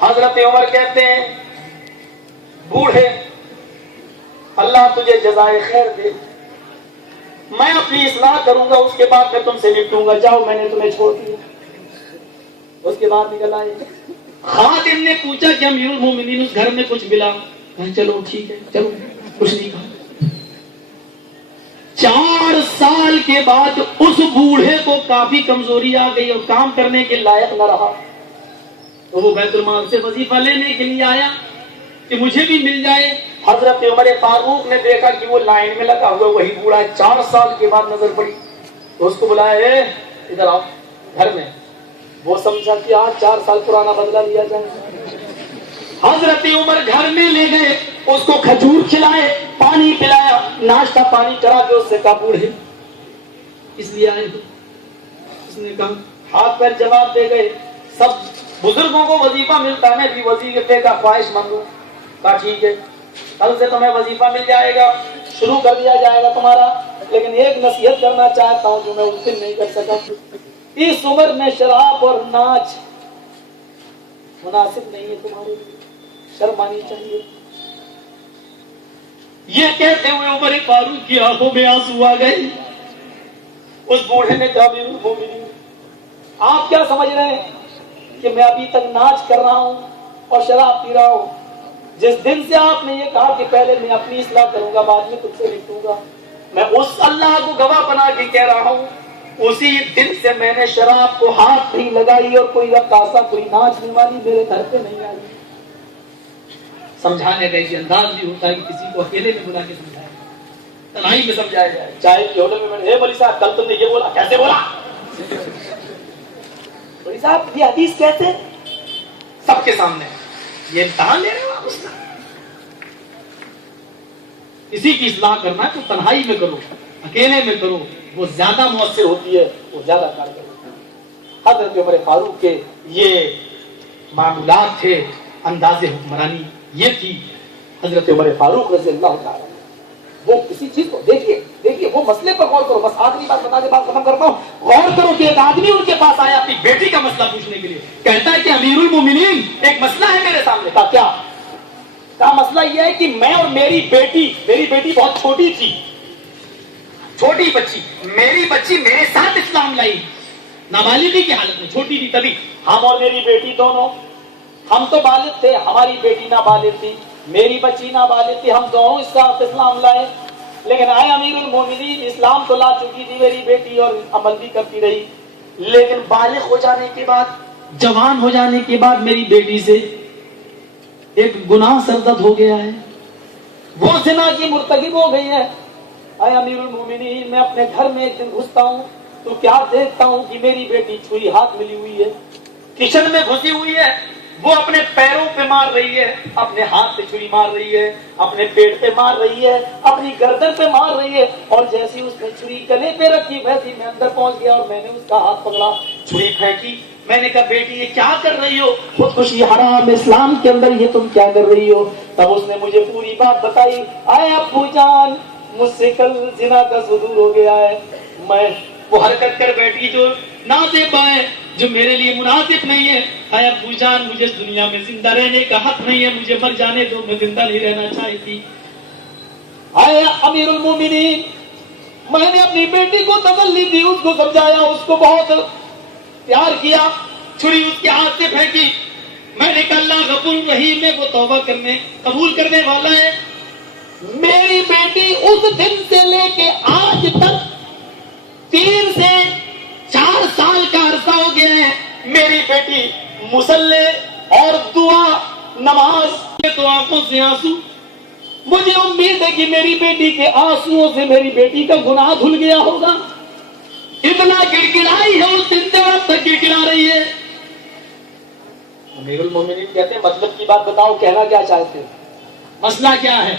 حضرت عمر کہتے ہیں بوڑھے اللہ تجھے جزائے خیر دے, میں اپنی اصلاح کروں گا, اس کے بعد میں تم سے نپٹوں گا, جاؤ میں نے تمہیں چھوڑ دیا. اس کے بعد نکل آئے. خادم نے پوچھا کہ امیر المومنین اس گھر میں کچھ ملا؟ چلو ٹھیک ہے, چلو کچھ نہیں کہا. 4 سال کے بعد اس بوڑھے کو کافی کمزوری آ گئی اور کام کرنے کے لائق نہ رہا, تو وہ بیت المال سے وظیفہ لینے کے لیے آیا کہ مجھے بھی مل جائے. حضرت عمر فاروق نے دیکھا کہ وہ لائن میں لگا ہوا وہی بوڑھا 4 سال کے بعد نظر پڑی تو اس کو بلایا, ادھر آؤ گھر میں. وہ سمجھا کہ آج 4 سال پرانا بدلہ لیا جائے. حضرت عمر گھر میں لے گئے, اس کو کھجور کھلائے, پانی پلایا, ناشتہ پانی کرا کے اس سے کہا بوڑھے اس لیے آئے ہو؟ اس نے کہا ہاتھ پیر جواب دے گئے. سب بزرگوں کو وظیفہ ملتا ہے, میں بھی وظیفے کا خواہش مند ہوں. کہا ٹھیک ہے کل سے تمہیں وظیفہ مل جائے گا, شروع کر دیا جائے گا تمہارا, لیکن ایک نصیحت کرنا چاہتا ہوں جو میں اس دن نہیں کر سکا. اس عمر میں شراب اور ناچ مناسب نہیں ہے تمہارے لیے, شرم آنی چاہیے. یہ کہتے ہوئے عمر فاروق کی آنکھوں میں آنسو آ گئے. اس بوڑھے نے کہا آپ کیا سمجھ رہے ہیں کہ میں ابھی تک ناچ کر رہا ہوں اور شراب پی رہا ہوں؟ جس دن سے آپ نے یہ کہا کہ پہلے میں اپنی اصلاح کروں گا بعد میں تم سے نپٹوں گا, میں اس اللہ کو گواہ بنا کے کہہ رہا ہوں اسی دن سے میں نے شراب کو ہاتھ نہیں لگائی اور کوئی رقاصہ کوئی ناچنے والی میرے گھر پہ نہیں آئی. سمجھانے کا ایک انداز بھی ہوتا ہے کہ کسی کو اکیلے میں بلا کے سمجھایا تنہائی میں سمجھایا جائے. چائے کے ہوٹل میں اے مولوی صاحب کل تم نے یہ بولا, کیسے بولا؟ صاحب یہ حدیث کہتے ہیں سب کے سامنے یہ امتحان لے رہے ہو آپ اس کا. کسی کی اصلاح کرنا ہے تو تنہائی میں کرو, اکیلے میں کرو, وہ زیادہ مؤثر ہوتی ہے, وہ زیادہ کارگر ہوتی ہے. حضرت عمر فاروق کے یہ معمولات تھے, انداز حکمرانی یہ تھی حضرت عمر فاروق رضی اللہ تعالیٰ. وہ کسی چیز کو دیکھیے وہ مسئلے پر غور کرو. بس آخری بات بتا کے بات ختم کرتا ہوں. غور کرو کہ ایک آدمی ان کے پاس آیا اپنی بیٹی کا مسئلہ پوچھنے کے لیے, کہتا ہے کہ امیر المومنین ایک مسئلہ ہے میرے سامنے. کیا مسئلہ یہ ہے کہ میں اور میری بیٹی بہت چھوٹی تھی, چھوٹی بچی, میری بچی میرے ساتھ اسلام لائی, نابالغی کی حالت میں چھوٹی تھی. تبھی ہم اور میری بیٹی دونوں, ہم تو بالغ تھے, ہماری بیٹی نابالغ تھی, میری بچی نابالغ تھی, ہم دونوں اس ساتھ اسلام لائے. لیکن آئے امیر المومنین, اسلام تو لا چکی تھی میری بیٹی اور عمل بھی کرتی رہی, لیکن بالغ ہو جانے کے بعد, جوان ہو جانے کے بعد میری بیٹی سے ایک گناہ سرزد ہو گیا ہے, وہ زنا کی مرتکب ہو گئی ہے. اے امیر المومنین, میں اپنے گھر میں ایک دن گھستا ہوں تو کیا دیکھتا ہوں کہ میری بیٹی چھری ہاتھ ملی ہوئی ہے, کچن میں گھسی ہوئی ہے, وہ اپنے پیروں پہ مار رہی ہے, اپنے ہاتھ پہ چھری مار رہی ہے, اپنے پیٹ پہ مار رہی ہے, اپنی گردن پہ مار رہی ہے. اور جیسی اس نے چھری گلے پہ رکھی ویسی میں اندر پہنچ گیا اور میں نے اس کا ہاتھ پکڑا, چھری پھینکی. میں نے کہا بیٹی یہ کیا کر رہی ہو, خودکشی حرام, اسلام کے اندر یہ تم کیا کر رہی ہو؟ تب اس نے مجھے پوری بات بتائی. اے ابو جان, مجھ سے کل زنا کا صدور ہو گیا ہے, میں وہ حرکت کر بیٹھی جو نازیبا ہے, جو میرے لیے مناسب نہیں ہے. اے ابو جان, مجھے اس دنیا میں زندہ رہنے کا حق نہیں ہے, مجھے مر جانے دو, میں زندہ نہیں رہنا چاہتی. اے امیر المومنین, میں نے اپنی بیٹی کو تسلی دی, اس کو سمجھایا, اس کو بہت پیار کیا, چھری اس کے ہاتھ سے پھینکی. میں نے کہا اللہ غفور رحیم ہے, وہ توبہ کرنے قبول کرنے والا ہے. میری بیٹی اس دن سے لے کے آج تک 3 سے 4 سال کا عرصہ ہو گیا ہے, میری بیٹی مصلی اور دعا نماز کے تو آنکھوں سے آنسو. مجھے امید ہے کہ میری بیٹی کے آنسوؤں سے میری بیٹی کا گناہ دھل گیا ہوگا. اتنا گڑگڑائی ہے, اس دن سے اب تک گڑگڑا رہی ہے. امیر المومنین کہتے ہیں مطلب کی بات بتاؤ, کہنا کیا چاہتے ہیں, مسئلہ کیا ہے؟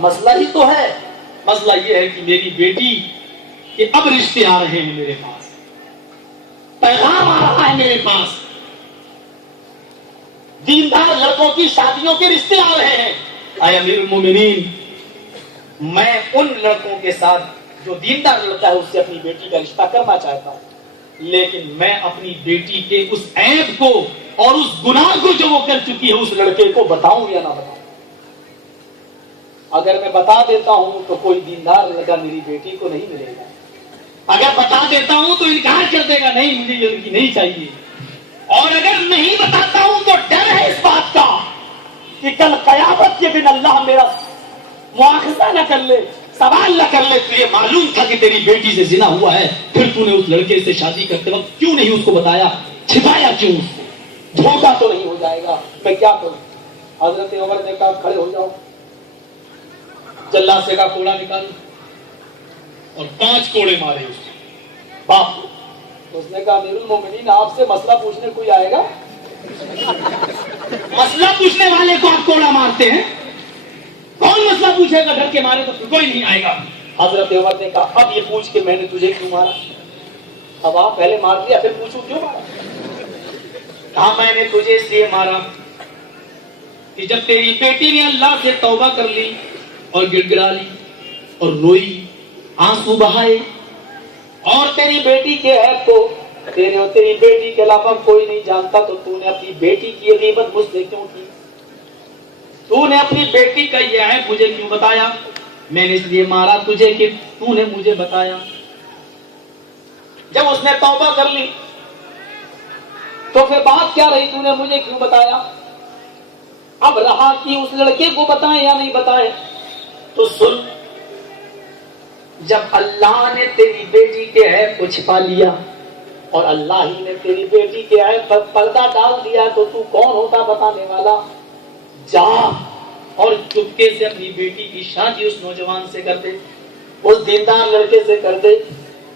مسئلہ ہی تو ہے, مسئلہ یہ ہے کہ میری بیٹی کے اب رشتے آ رہے ہیں میرے پاس, پیغام آ رہا ہے میرے پاس, دیندار لڑکوں کی شادیوں کے رشتے آ رہے ہیں. اے امیر المومنین, میں ان لڑکوں کے ساتھ جو دیندار لڑکا ہے اس سے اپنی بیٹی کا رشتہ کرنا چاہتا ہوں, لیکن میں اپنی بیٹی کے اس عیب کو اور اس گناہ کو جو وہ کر چکی ہے اس لڑکے کو بتاؤں یا نہ بتاؤں. اگر میں بتا دیتا ہوں تو کوئی دیندار لڑکا میری بیٹی کو نہیں ملے گا, اگر بتا دیتا ہوں تو انکار کر دے گا, نہیں مجھے یہ لڑکی نہیں چاہیے. اور اگر نہیں بتاتا ہوں تو ڈر ہے اس بات کا کہ کل قیامت کے دن اللہ میرا مواخذہ نہ کر لے, سوال نہ کر لے, تجھے معلوم تھا کہ تیری بیٹی سے زنا ہوا ہے, پھر تو نے اس لڑکے سے شادی کرتے وقت کیوں نہیں اس کو بتایا, چھپایا کیوں اس کو؟ دھوکہ تو نہیں ہو جائے گا, میں کیا کروں؟ حضرت عمر نے کہا کھڑے ہو جاؤ, جلاسے کا کوڑا نکالو اور 5 کوڑے مارے اس کو, باپ کو. اس نے کہا امیر المومنین, آپ سے مسئلہ پوچھنے کوئی آئے گا؟ مسئلہ پوچھنے والے کو آپ کوڑا مارتے ہیں, کون مسئلہ پوچھے گا؟ ڈر کے مارے تو کوئی نہیں آئے گا. حضرت عمر نے کہا اب یہ پوچھ کہ میں نے تجھے کیوں مارا؟ اب آپ پہلے مار دیا پھر پوچھو کیوں مارا؟ کہا میں نے تجھے اس لیے مارا کہ جب تیری بیٹی نے اللہ سے توبہ کر لی اور گڑ گڑا لی اور روئی, آنسو بہائے, اور تیری بیٹی کے عیب کو تیرے اور تیری بیٹی کے علاوہ کوئی نہیں جانتا, تو نے اپنی بیٹی کی غیبت مجھ سے کیوں کی؟ تو نے اپنی بیٹی کا یہ عیب مجھے کیوں بتایا؟ میں نے اس لیے مارا تجھے کہ تو نے مجھے بتایا. جب اس نے توبہ کر لی تو پھر بات کیا رہی, تو نے مجھے کیوں بتایا؟ اب رہا کہ اس لڑکے کو بتائیں یا نہیں بتائیں. تو سن, جب اللہ نے تیری بیٹی کے عیب کو چھپا لیا اور اللہ ہی نے تیری بیٹی کے عیب پر پردہ ڈال دیا, تو تو کون ہوتا بتانے والا؟ جا اور چپکے سے اپنی بیٹی کی شادی اس نوجوان سے کر دے, اس دیندار لڑکے سے کر دے,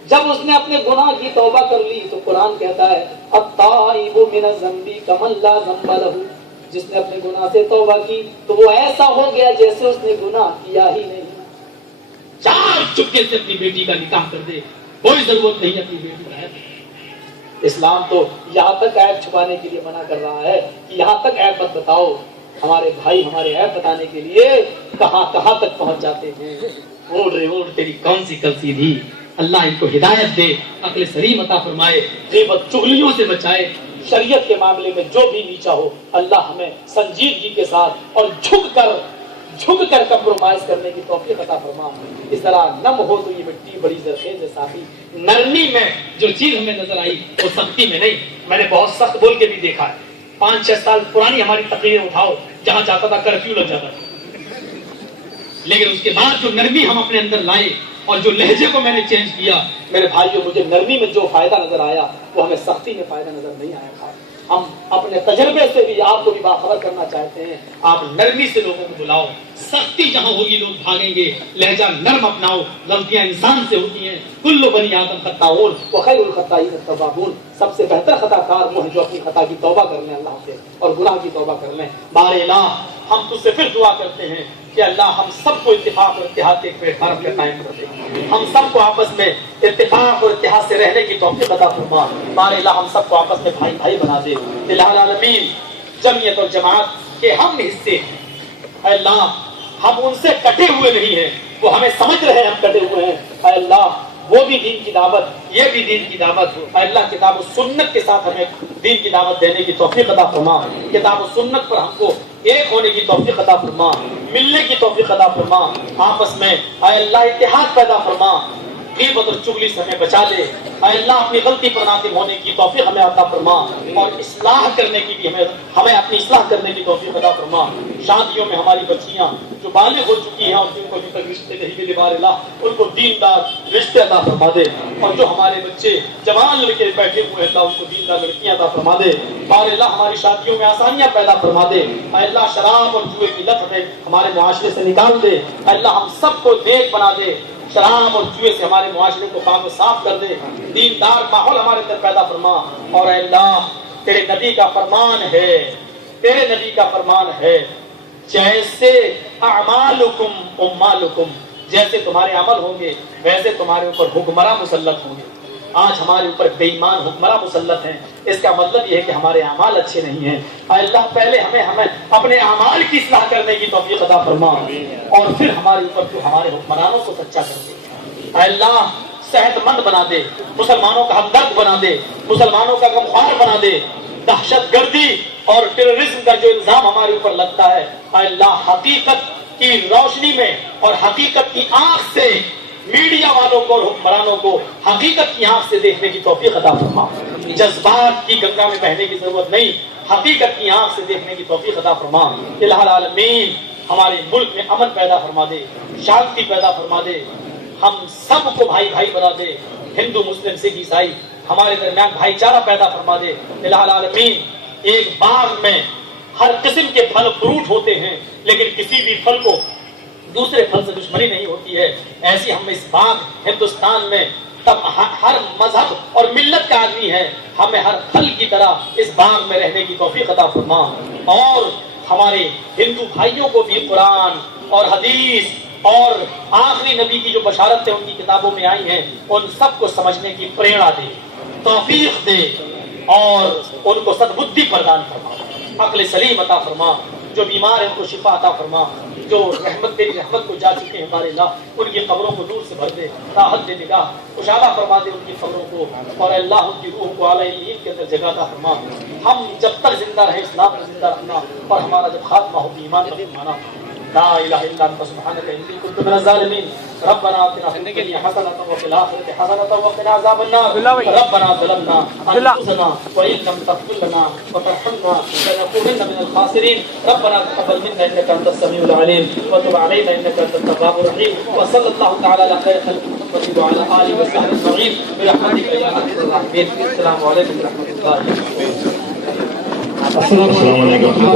جب اس نے اپنے گناہ کی توبہ کر لی تو قرآن کہتا ہے التائب من الذنب کمن لا ذنب لہ، جس نے اپنے گناہ سے توبہ کی تو وہ ایسا ہو گیا جیسے اس نے گناہ کیا ہی نہیں۔ چار چپکے سے اپنی بیٹی کا نکاح کر دے، کوئی ضرورت نہیں اپنی بیٹی کا ہے۔ اسلام تو یہاں تک عیب چھپانے کے لیے منع کر رہا ہے کہ یہاں تک عیب مت بتاؤ۔ ہمارے بھائی ہمارے عیب بتانے کے لیے کہاں کہاں تک پہنچ جاتے ہیں۔ اونٹ رے اونٹ تیری کون سی کل سیدھی، اللہ ان کو ہدایت دے، عقل سلیم عطا فرمائے، غیبت چغلیوں سے بچائے۔ شریعت کے معاملے میں جو بھی نیچا ہو اللہ ہمیں سنجیدگی کے ساتھ اور جھک کر کمپرومائز کرنے کی توفیق عطا فرما۔ اس طرح نم ہو تو یہ مٹی بڑی زرخیز ہے صافی۔ نرمی میں جو چیز ہمیں نظر آئی وہ سختی میں نہیں۔ میں نے بہت سخت بول کے بھی دیکھا ہے، 5-6 سال پرانی ہماری تقریریں اٹھاؤ، جہاں جاتا تھا کرفیو لگ جاتا تھا، لیکن اس کے بعد جو نرمی ہم اپنے اندر لائے اور جو لہجے کو میں نے چینج کیا، میرے بھائیوں مجھے نرمی میں جو فائدہ نظر آیا وہ ہمیں سختی میں فائدہ نظر نہیں آیا تھا۔ ہم اپنے تجربے سے بھی آپ کو بھی باخبر کرنا چاہتے ہیں۔ آپ نرمی سے لوگوں کو بلاؤ، سختی جہاں ہوگی لوگ بھاگیں گے، لہجہ نرم اپناؤ، غلطیاں انسان سے ہوتی ہیں، کل بنی آدم خطاؤون وخیر الخطائین التوابون، سب سے بہتر خطا کار وہ ہیں جو اپنی خطا کی توبہ کر لیں اللہ سے اور گناہ کی توبہ کر لیں۔ بارے الہ ہم تجھ سے پھر دعا کرتے ہیں کہ اللہ ہم سب کو اتفاق اور اتحاد کے پلیٹ فارم پہ قائم کر دے، ہم سب کو آپس میں اتفاق اور اتحاد سے رہنے کی توفیق عطا فرما۔ بارے الہ ہم سب کو آپس میں بھائی بھائی بنا دے۔ الہ العالمین جمعیت اور جماعت کے ہم حصے ہیں، اے اللہ ہم ان سے کٹے ہوئے نہیں ہیں، وہ ہمیں سمجھ رہے ہیں ہم کٹے ہوئے ہیں۔ اے اللہ وہ بھی دین کی دعوت، یہ بھی دین کی دعوت، اے اللہ کتاب و سنت کے ساتھ ہمیں دین کی دعوت دینے کی توفیق عطا فرما۔ کتاب و سنت پر ہم کو ایک ہونے کی توفیق عطا فرما، ملنے کی توفیق عطا فرما، آپس میں اے اللہ اتحاد پیدا فرما، غیبت اور چغلی سے ہمیں بچا لے۔ اے اللہ اپنی غلطی پر نادم ہونے کی توفیق ہمیں عطا فرما اور اصلاح کرنے کی بھی ہمیں اپنی اصلاح کرنے کی توفیق عطا فرما۔ شادیوں میں ہماری بچیاں جو بالغ ہو چکی ہیں اور جن کو ابھی تک رشتے نہیں ملے، بار اللہ ان کو دیندار رشتے عطا فرما دے، اور جو ہمارے بچے جوان لڑکے بیٹھے ہوئے ہیں اللہ ان کو دیندار لڑکیاں عطا فرما دے۔ بار اللہ ہماری شادیوں میں آسانیاں پیدا فرما دے۔ اے اللہ شراب اور جوئے کی لت ہمیں ہمارے معاشرے سے نکال دے۔ اے اللہ ہم سب کو نیک بنا دے، شراب اور جوئے سے ہمارے معاشرے کو پاک و صاف کر دے، دیندار ماحول ہمارے اندر پیدا فرما۔ اور اے اللہ تیرے نبی کا فرمان ہے، تیرے نبی کا فرمان ہے، جیسے اعمالکم امالکم، جیسے تمہارے عمل ہوں گے ویسے تمہارے اوپر حکمراں مسلط ہوں گے۔ آج ہمارے اوپر بے ایمان حکمراں مسلط ہیں، اس کا مطلب یہ ہے کہ ہمارے اعمال اچھے نہیں ہیں۔ اے اللہ پہلے ہمیں اپنے اعمال کی اصلاح کرنے کی توفیق عطا فرما اور پھر ہمارے اوپر تو ہمارے حکمرانوں کو سچا کر دے۔ اے اللہ صحت مند بنا دے، مسلمانوں کا ہمدرد بنا دے، مسلمانوں کا غمخوار بنا دے۔ دہشت گردی اور ٹیررزم کا جو الزام ہمارے اوپر لگتا ہے، اے اللہ حقیقت کی روشنی میں اور حقیقت کی آنکھ سے میڈیا والوں کو اور حکمرانوں کو حقیقت کی آنکھ سے دیکھنے کی توفیق عطا فرما۔ جذبات کی گنگا میں بہنے کی ضرورت نہیں، حقیقت کی آنکھ سے دیکھنے کی توفیق عطا فرما۔ الہ العالمین ہمارے ملک میں امن پیدا فرما دے، شانتی پیدا فرما دے، ہم سب کو بھائی بھائی بنا دے، ہندو مسلم سکھ عیسائی ہمارے درمیان بھائی چارہ پیدا فرما دے۔ الہ العالمین ایک باغ میں ہر قسم کے پھل فروٹ ہوتے ہیں لیکن کسی بھی پھل کو دوسرے پھل سے دشمنی نہیں ہوتی ہے، ایسی ہم اس باغ ہندوستان میں ہر مذہب اور ملت کا آدمی ہے، ہمیں ہر پھل کی طرح اس باغ میں رہنے کی توفیق عطا فرما اور ہمارے ہندو بھائیوں کو بھی قرآن اور حدیث اور آخری نبی کی جو بشارتیں ان کی کتابوں میں آئی ہیں ان سب کو سمجھنے کی پریرنا دے، توفیق دے اور ان کو سدبدھی پردان فرما، عقل سلیم عطا فرما، جو بیمار ہیں ان کو شفا عطا فرما، جو رحمت تیری رحمت کو جا چکے ہیں ہمارے اللہ ان کی قبروں کو نور سے بھر دے، راحت دے نگاہ کشادہ فرما دے ان کی قبروں کو، اور اللہ ان کی روح کو اعلی علیین کے اندر جگہ عطا فرما۔ ہم جب تک زندہ رہیں اسلام میں زندہ رکھنا اور ہمارا جب خاتمہ ہو ایمان کا فرمانا۔ لا الہ الا انت سبحانک انی کنت من الظالمین۔ ربنا آتنا فی الدنیا حسنۃ وفی الآخرۃ حسنۃ وقنا عذاب النار۔ ربنا ظلمنا انفسنا وان لم تغفر لنا وترحمنا لنكونن من الخاسرین۔ ربنا تقبل منا انک انت السمیع العلیم وتب علینا انک انت التواب الرحیم۔ وصلی اللہ تعالی علی خیر خلق محمد وعلی آلہ وصحبہ اجمعین برحمتک یا ارحم الراحمین۔ السلام علیکم ورحمۃ اللہ۔ السلام علیکم۔